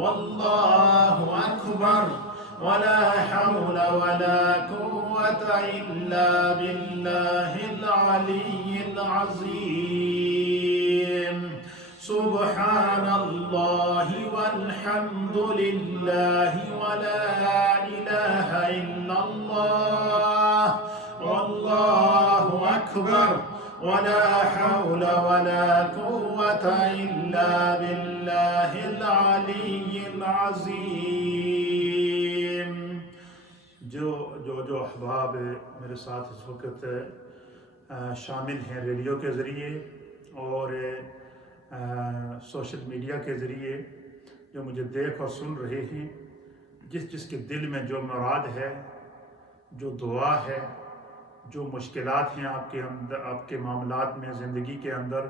والله أكبر ولا حول ولا قوة إلا بالله العلي العظيم سبحان الله والحمد لله ولا إله إلا الله والله أكبر ولا حول ولا قوة إلا بالله العلي العظيم. جو احباب میرے ساتھ اس وقت شامل ہیں ریڈیو کے ذریعے اور سوشل میڈیا کے ذریعے، جو مجھے دیکھ اور سن رہے ہیں، جس کے دل میں جو مراد ہے، جو دعا ہے، جو مشکلات ہیں آپ کے اندر، آپ کے معاملات میں، زندگی کے اندر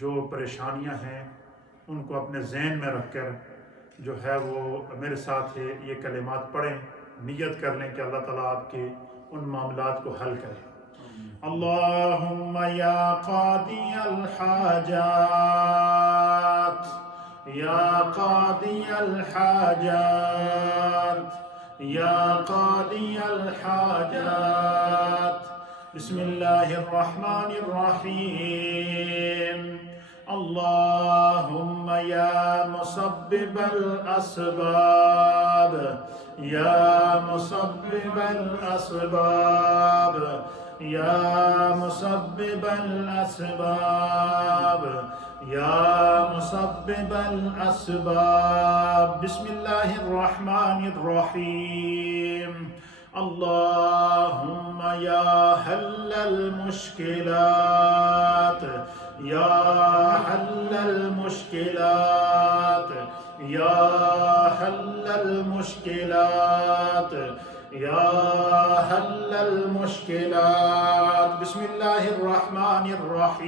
جو پریشانیاں ہیں، ان کو اپنے ذہن میں رکھ کر جو ہے وہ میرے ساتھ یہ کلمات پڑھیں، نیت کر لیں کہ اللہ تعالیٰ آپ کے ان معاملات کو حل کرے. اللهم يا قاضي الحاجات يا قاضي الحاجات يا قاضي الحاجات بسم الله الرحمن الرحيم. اللهم يا مسبب الأسباب يا مسبب الأسباب يا مسبب الأسباب يا مسبب الأسباب بسم الله الرحمن الرحيم. اللهم يا حل المشكلات يا حل المشكلات يا حل المشكلات يا حل المشكلات بسم الله الرحمن الرحيم.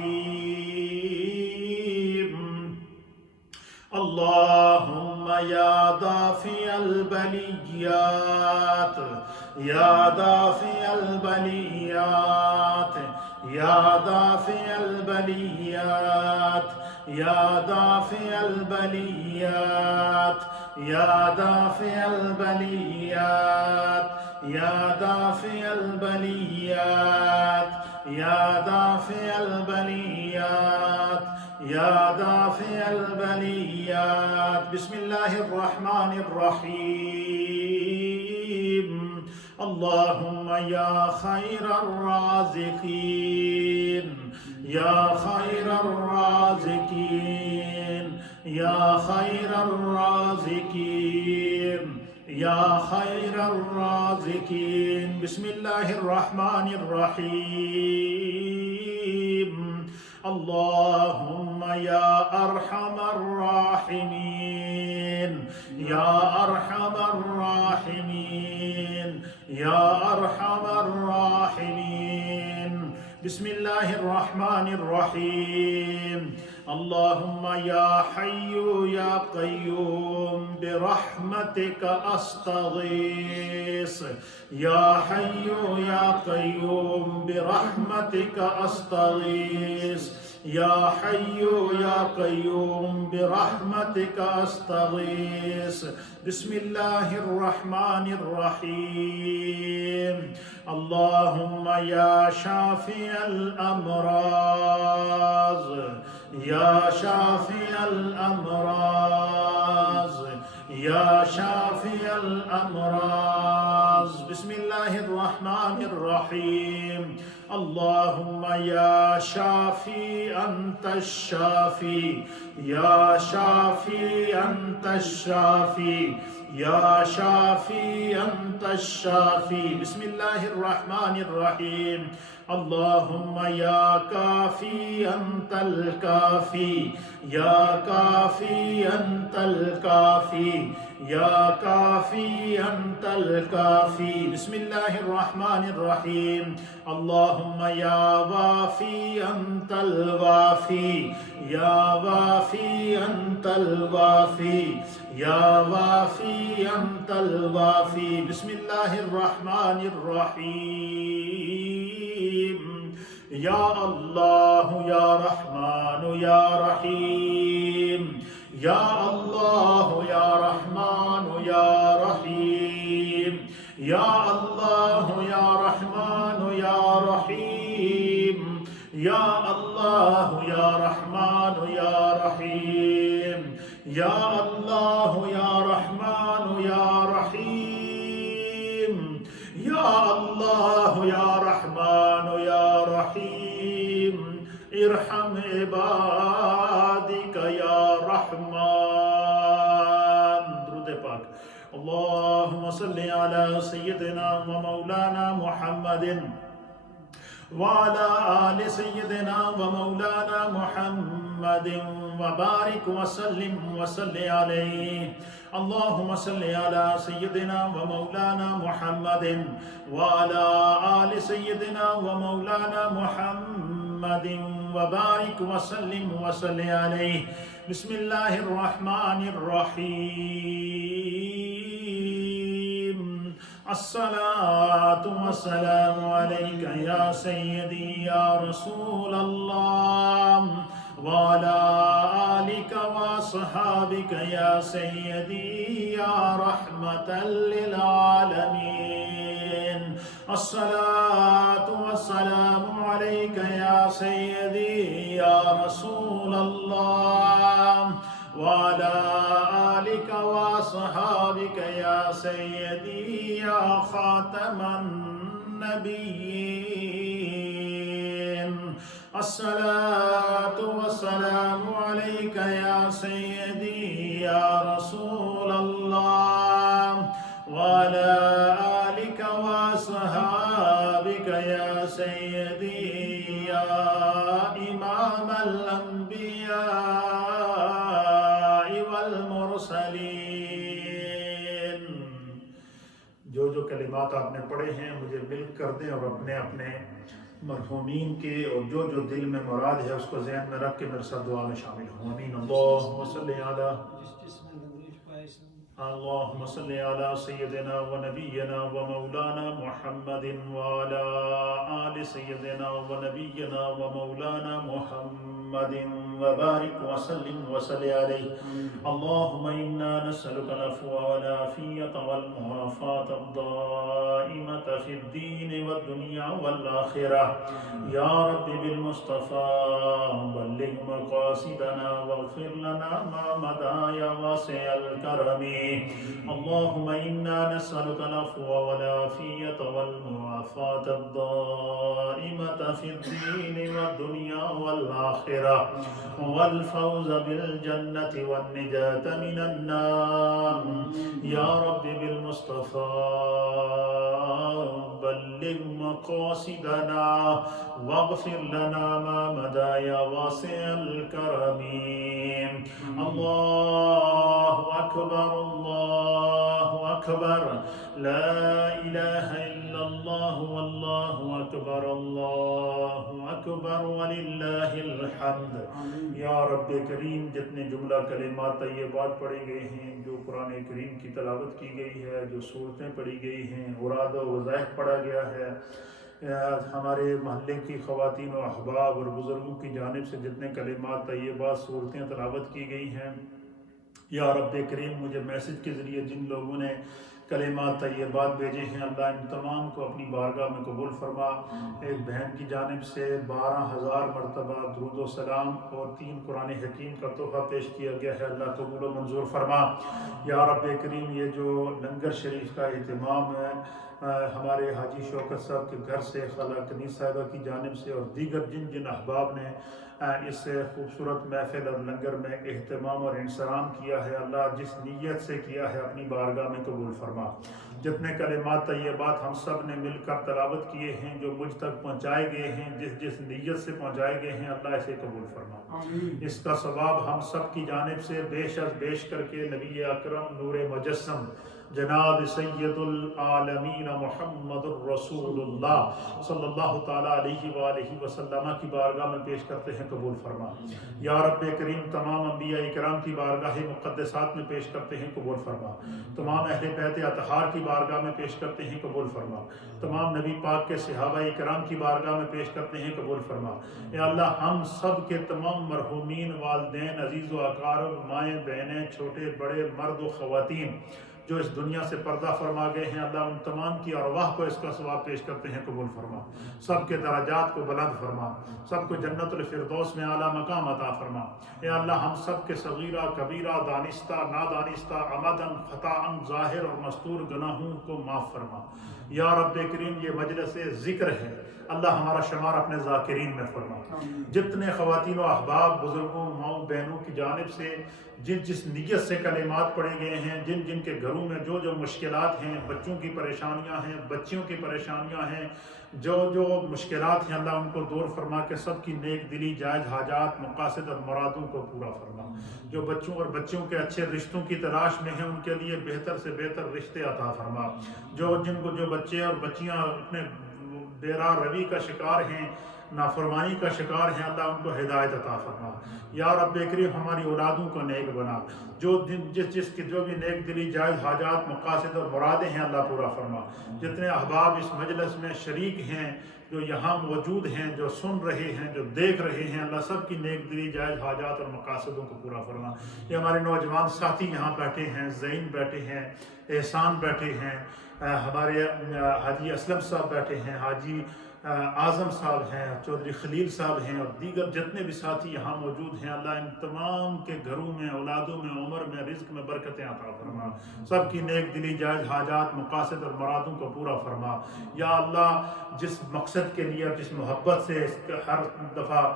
اللهم يا دافع البليات يا دافع البليات يا دافع البليات يا دافع البليات يا دافع البليات يا دافع البليات يا دافع البليات يا دافع البليات بسم الله الرحمن الرحيم. اللهم يا خير الرازقين يا خير الرازقين يا خير الرازقين يا خير الرازقين بسم الله الرحمن الرحيم. اللهم يا أرحم الراحمين يا أرحم الراحمين يا أرحم الراحمين بسم الله الرحمن الرحيم. اللهم يا حي يا قيوم برحمتك أستغيث يا حي يا قيوم برحمتك أستغيث يا حي يا قيوم برحمتك أستغيث بسم الله الرحمن الرحيم. اللهم يا شافي الأمراض يا شافي الأمراض يا شافي الأمراض بسم الله الرحمن الرحيم. اللهم يا شافي أنت الشافي يا شافي أنت الشافي يا شافي أنت الشافي بسم الله الرحمن الرحيم. اللهم يا كافي أنت الكافي يا كافي أنت الكافي يا كافي أنت الكافي بسم الله الرحمن الرحيم. اللهم يا وافي أنت الوافي يا وافي أنت الوافي يا وافي أنت الوافي بسم الله الرحمن الرحيم. يا الله يا رحمن يا رحيم یا اللہ یا رحمان یا رحیم یا اللہ یا رحمان یا رحیم یا اللہ یا رحمان یا رحیم یا اللہ یا رحمان یا رحیم یا اللہ یا رحمان یا رحیم ارحم عبادک یا رحمان. درود پاک. اللہم صلی علی سیدنا و مولانا محمد وعلى آل سيدنا ومولانا محمد وبارك وسلم وصل عليه. اللهم صل على سيدنا ومولانا محمد وعلى آل سيدنا ومولانا محمد وبارك وسلم وصل عليه. بسم الله الرحمن الرحيم. الصلاة والسلام عليك يا سيدي يا رسول الله وعلى آلك وصحابك يا سيدي يا رحمة للعالمين. الصلاة والسلام عليك يا سيدي يا رسول الله وعلى آلك وصحابك يا سيدي يا خاتم النبيين. الصلاة والسلام عليك يا سيدي يا رسول الله وعلى آلك وصحابك يا سيدي يا إمام الأنبياء والمرسلين. جو کلمات آپ نے پڑھے ہیں مجھے مل کر دیں اور اپنے اپنے مرحومین کے اور جو دل میں مراد ہے اس کو ذہن میں رکھ کے میرے ساتھ دعا میں شامل ہوں. آمین. اللہم صلی علی اللهم صل على سيدنا ونبينا ومولانا محمد وعلى آل سيدنا ونبينا ومولانا محمد وبارك وسلم وصل عليه. اللهم إنا نسألك العفو والعافية والمعافاة الدائمة في الدين والدنيا والآخرة. يا رب بالمصطفى بلغ مقاصدنا واغفر لنا ما مضى يا واسع الكرم. اللهم إنا نسألك العفو والعافية والمعافاة الدائمة في الدين والدنيا والآخرة والفوز بالجنة والنجاة من النار. يا رب بالمصطفى بلغ مقاصدنا واغفر لنا ما مضى يا واسع الكرم. الله أكبر الله أكبر لا إله إلا الله والله أكبر الله أكبر وللہ الحمد. یا رب کریم جتنے جملہ کلمات طیبات پڑھی گئے ہیں، جو قرآن کریم کی تلاوت کی گئی ہے، جو صورتیں پڑھی گئی ہیں، اوراد و وظائف پڑھا گیا ہے، ہمارے محلے کی خواتین و احباب اور بزرگوں کی جانب سے جتنے کلمات طیبات صورتیں تلاوت کی گئی ہیں، یا رب کریم مجھے میسج کے ذریعے جن لوگوں نے کلمات طیبات بھیجے ہیں اللہ ان تمام کو اپنی بارگاہ میں قبول فرما. ایک بہن کی جانب سے 12,000 مرتبہ درود و سلام اور 3 قرآن حکیم کا تحفہ پیش کیا گیا ہے، اللہ قبول و منظور فرما. یا رب کریم یہ جو لنگر شریف کا اہتمام ہے ہمارے حاجی شوکت صاحب کے گھر سے، خالہ کنیز صاحبہ کی جانب سے اور دیگر جن احباب نے اس خوبصورت محفل اور لنگر میں اہتمام اور انصرام کیا ہے، اللہ جس نیت سے کیا ہے اپنی بارگاہ میں قبول فرما. جتنے کلمات طیبات ہم سب نے مل کر تلاوت کیے ہیں، جو مجھ تک پہنچائے گئے ہیں، جس نیت سے پہنچائے گئے ہیں، اللہ اسے قبول فرما. اس کا ثواب ہم سب کی جانب سے بیش از بیش کر کے نبی اکرم نور مجسم جناب سید العالمین محمد الرسول اللہ صلی اللہ تعالیٰ علیہ وآلہ وسلم کی بارگاہ میں پیش کرتے ہیں قبول فرما۔ یا رب کریم تمام انبیاء کرام کی بارگاہ مقدسات میں پیش کرتے ہیں قبول فرما۔ تمام اہل بیت اطہار کی بارگاہ میں پیش کرتے ہیں قبول فرما۔ تمام نبی پاک کے صحابہ کرام کی بارگاہ میں پیش کرتے ہیں قبول فرما۔ یا اللہ ہم سب کے تمام مرحومین والدین عزیز و اقارب مائیں بہنیں چھوٹے بڑے مرد و خواتین جو اس دنیا سے پردہ فرما گئے ہیں، اللہ ان تمام کی ارواح کو اس کا ثواب پیش کرتے ہیں قبول فرما۔ سب کے درجات کو بلند فرما، سب کو جنت الفردوس میں اعلیٰ مقام عطا فرما۔ اے اللہ ہم سب کے صغیرہ کبیرہ دانستہ نادانستہ عمدن خطاً ظاہر اور مستور گناہوں کو معاف فرما۔ یا رب کریم یہ مجلس ذکر ہے، اللہ ہمارا شمار اپنے ذاکرین میں فرما۔ جتنے خواتین و احباب بزرگوں ماؤں بہنوں کی جانب سے جس نیت سے کلمات پڑھے گئے ہیں، جن کے گھروں میں جو مشکلات ہیں، بچوں کی پریشانیاں ہیں، بچیوں کی پریشانیاں ہیں، جو مشکلات ہیں، اللہ ان کو دور فرما کے سب کی نیک دلی جائز حاجات مقاصد اور مرادوں کو پورا فرما۔ جو بچوں اور بچیوں کے اچھے رشتوں کی تلاش میں ہیں ان کے لیے بہتر سے بہتر رشتے عطا فرما۔ جو بچے اور بچیاں اپنے بیراہ روی کا شکار ہیں، نافرمانی کا شکار ہیں، اللہ ان کو ہدایت عطا فرما۔ یا رب کریم ہماری اولادوں کو نیک بنا، جس کی جو بھی نیک دلی جائز حاجات مقاصد اور مرادیں ہیں اللہ پورا فرما۔ جتنے احباب اس مجلس میں شریک ہیں، جو یہاں موجود ہیں، جو سن رہے ہیں، جو دیکھ رہے ہیں، اللہ سب کی نیک دلی جائز حاجات اور مقاصدوں کو پورا فرما۔ یہ ہمارے نوجوان ساتھی یہاں بیٹھے ہیں، زین بیٹھے ہیں، احسان بیٹھے ہیں، ہمارے حاجی اسلم صاحب بیٹھے ہیں، حاجی اعظم صاحب ہیں، چودھری خلیل صاحب ہیں، اور دیگر جتنے بھی ساتھی یہاں موجود ہیں، اللہ ان تمام کے گھروں میں، اولادوں میں، عمر میں، رزق میں برکتیں عطا فرما۔ سب کی نیک دلی جائز حاجات مقاصد اور مرادوں کو پورا فرما۔ یا اللہ جس مقصد کے لیے، جس محبت سے ہر دفعہ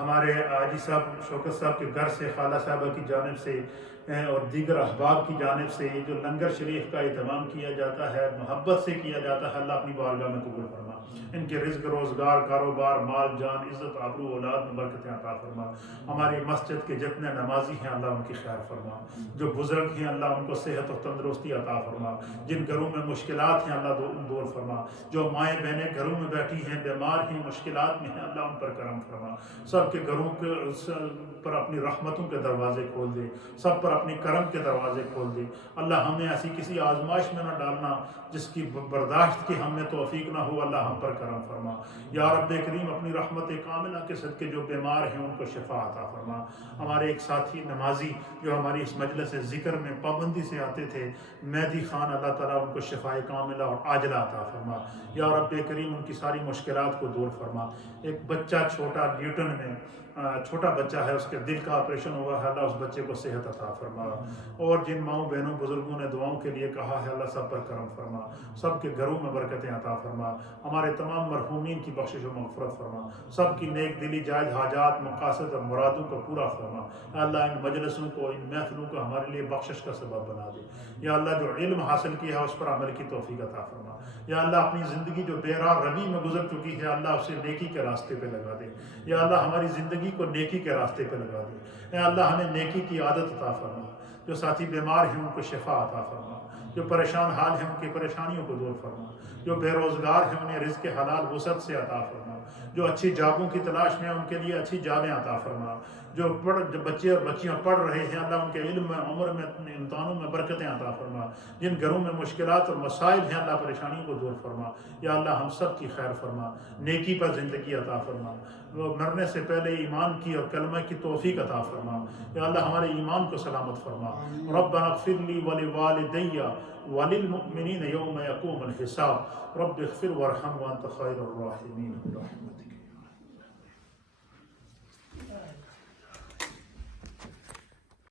ہمارے حاجی صاحب شوکت صاحب کے گھر سے، خالہ صاحبہ کی جانب سے اور دیگر احباب کی جانب سے یہ جو لنگر شریف کا اہتمام کیا جاتا ہے، محبت سے کیا جاتا ہے، اللہ اپنی بارگاہ میں قبول فرما۔ ان کے رزق روزگار کاروبار مال جان عزت آبرو اولاد میں برکتیں عطا فرما۔ ہماری مسجد کے جتنے نمازی ہیں اللہ ان کی خیر فرما۔ جو بزرگ ہیں اللہ ان کو صحت اور تندرستی عطا فرما۔ جن گھروں میں مشکلات ہیں اللہ دور فرما۔ جو مائیں بہنیں گھروں میں بیٹھی ہیں، بیمار ہیں، مشکلات میں ہیں، اللہ ان پر کرم فرما۔ سب کے گھروں پر اپنی رحمتوں کے دروازے کھول دے، سب پر اپنی کرم کے دروازے کھول دے۔ اللہ ہمیں ایسی کسی آزمائش میں نہ ڈالنا جس کی برداشت کی ہم میں توفیق نہ ہو، اللہ ہم پر کرم فرما۔ یا رب کریم اپنی رحمت کاملہ کے صدقے جو بیمار ہیں ان کو شفا عطا فرما۔ ہمارے ایک ساتھی نمازی جو ہماری اس مجلس ذکر میں پابندی سے آتے تھے، مہدی خان، اللہ تعالیٰ ان کو شفائے کاملہ اور عاجلہ عطا فرما۔ یا رب کریم ان کی ساری مشکلات کو دور فرما۔ ایک بچہ چھوٹا نیوٹن میں چھوٹا بچہ ہے، اس کے دل کا آپریشن ہوا ہے، اللہ اس بچے کو صحت عطا فرما۔ اور جن ماؤں بہنوں بزرگوں نے دعاؤں کے لیے کہا ہے اللہ سب پر کرم فرما، سب کے گھروں میں برکتیں عطا فرما۔ ہمارے تمام مرحومین کی بخشش و مغفرت فرما، سب کی نیک دلی جائز حاجات مقاصد اور مرادوں کو پورا فرما۔ اللہ ان مجلسوں کو، ان محفلوں کو ہمارے لیے بخشش کا سبب بنا دے۔ یا اللہ جو علم حاصل کیا ہے اس پر عمل کی توفیق عطا فرما۔ یا اللہ اپنی زندگی جو بیراہ روی میں گزر چکی ہے اللہ اسے نیکی کے راستے پہ لگا دے۔ یا اللہ ہماری زندگی کو نیکی کے راستے پہ لگا دے۔ اے اللہ ہمیں نیکی کی عادت عطا فرما۔ جو ساتھی بیمار ہیں ان کو شفا عطا فرما، جو پریشان حال ہیں ان کی پریشانیوں کو دور فرما، جو بے روزگار ہیں انہیں رزق حلال وسعت سے عطا فرما، جو اچھی جابوں کی تلاش میں ہیں ان کے لیے اچھی جابیں عطا فرما، جو بچے اور بچیاں پڑھ رہے ہیں اللہ ان کے علم میں، عمر میں، امتحانوں میں برکتیں عطا فرما۔ جن گھروں میں مشکلات اور مسائل ہیں اللہ پریشانیوں کو دور فرما۔ یا اللہ ہم سب کی خیر فرما، نیکی پر زندگی عطا فرما، وہ مرنے سے پہلے ایمان کی اور کلمہ کی توفیق عطا فرما۔ یا اللہ ہمارے ایمان کو سلامت فرما۔ ربنا اغفر لی ولوالدی وللمؤمنین یوم یقوم الحساب۔ رب اغفر وارحم وانت خیر الراحمین۔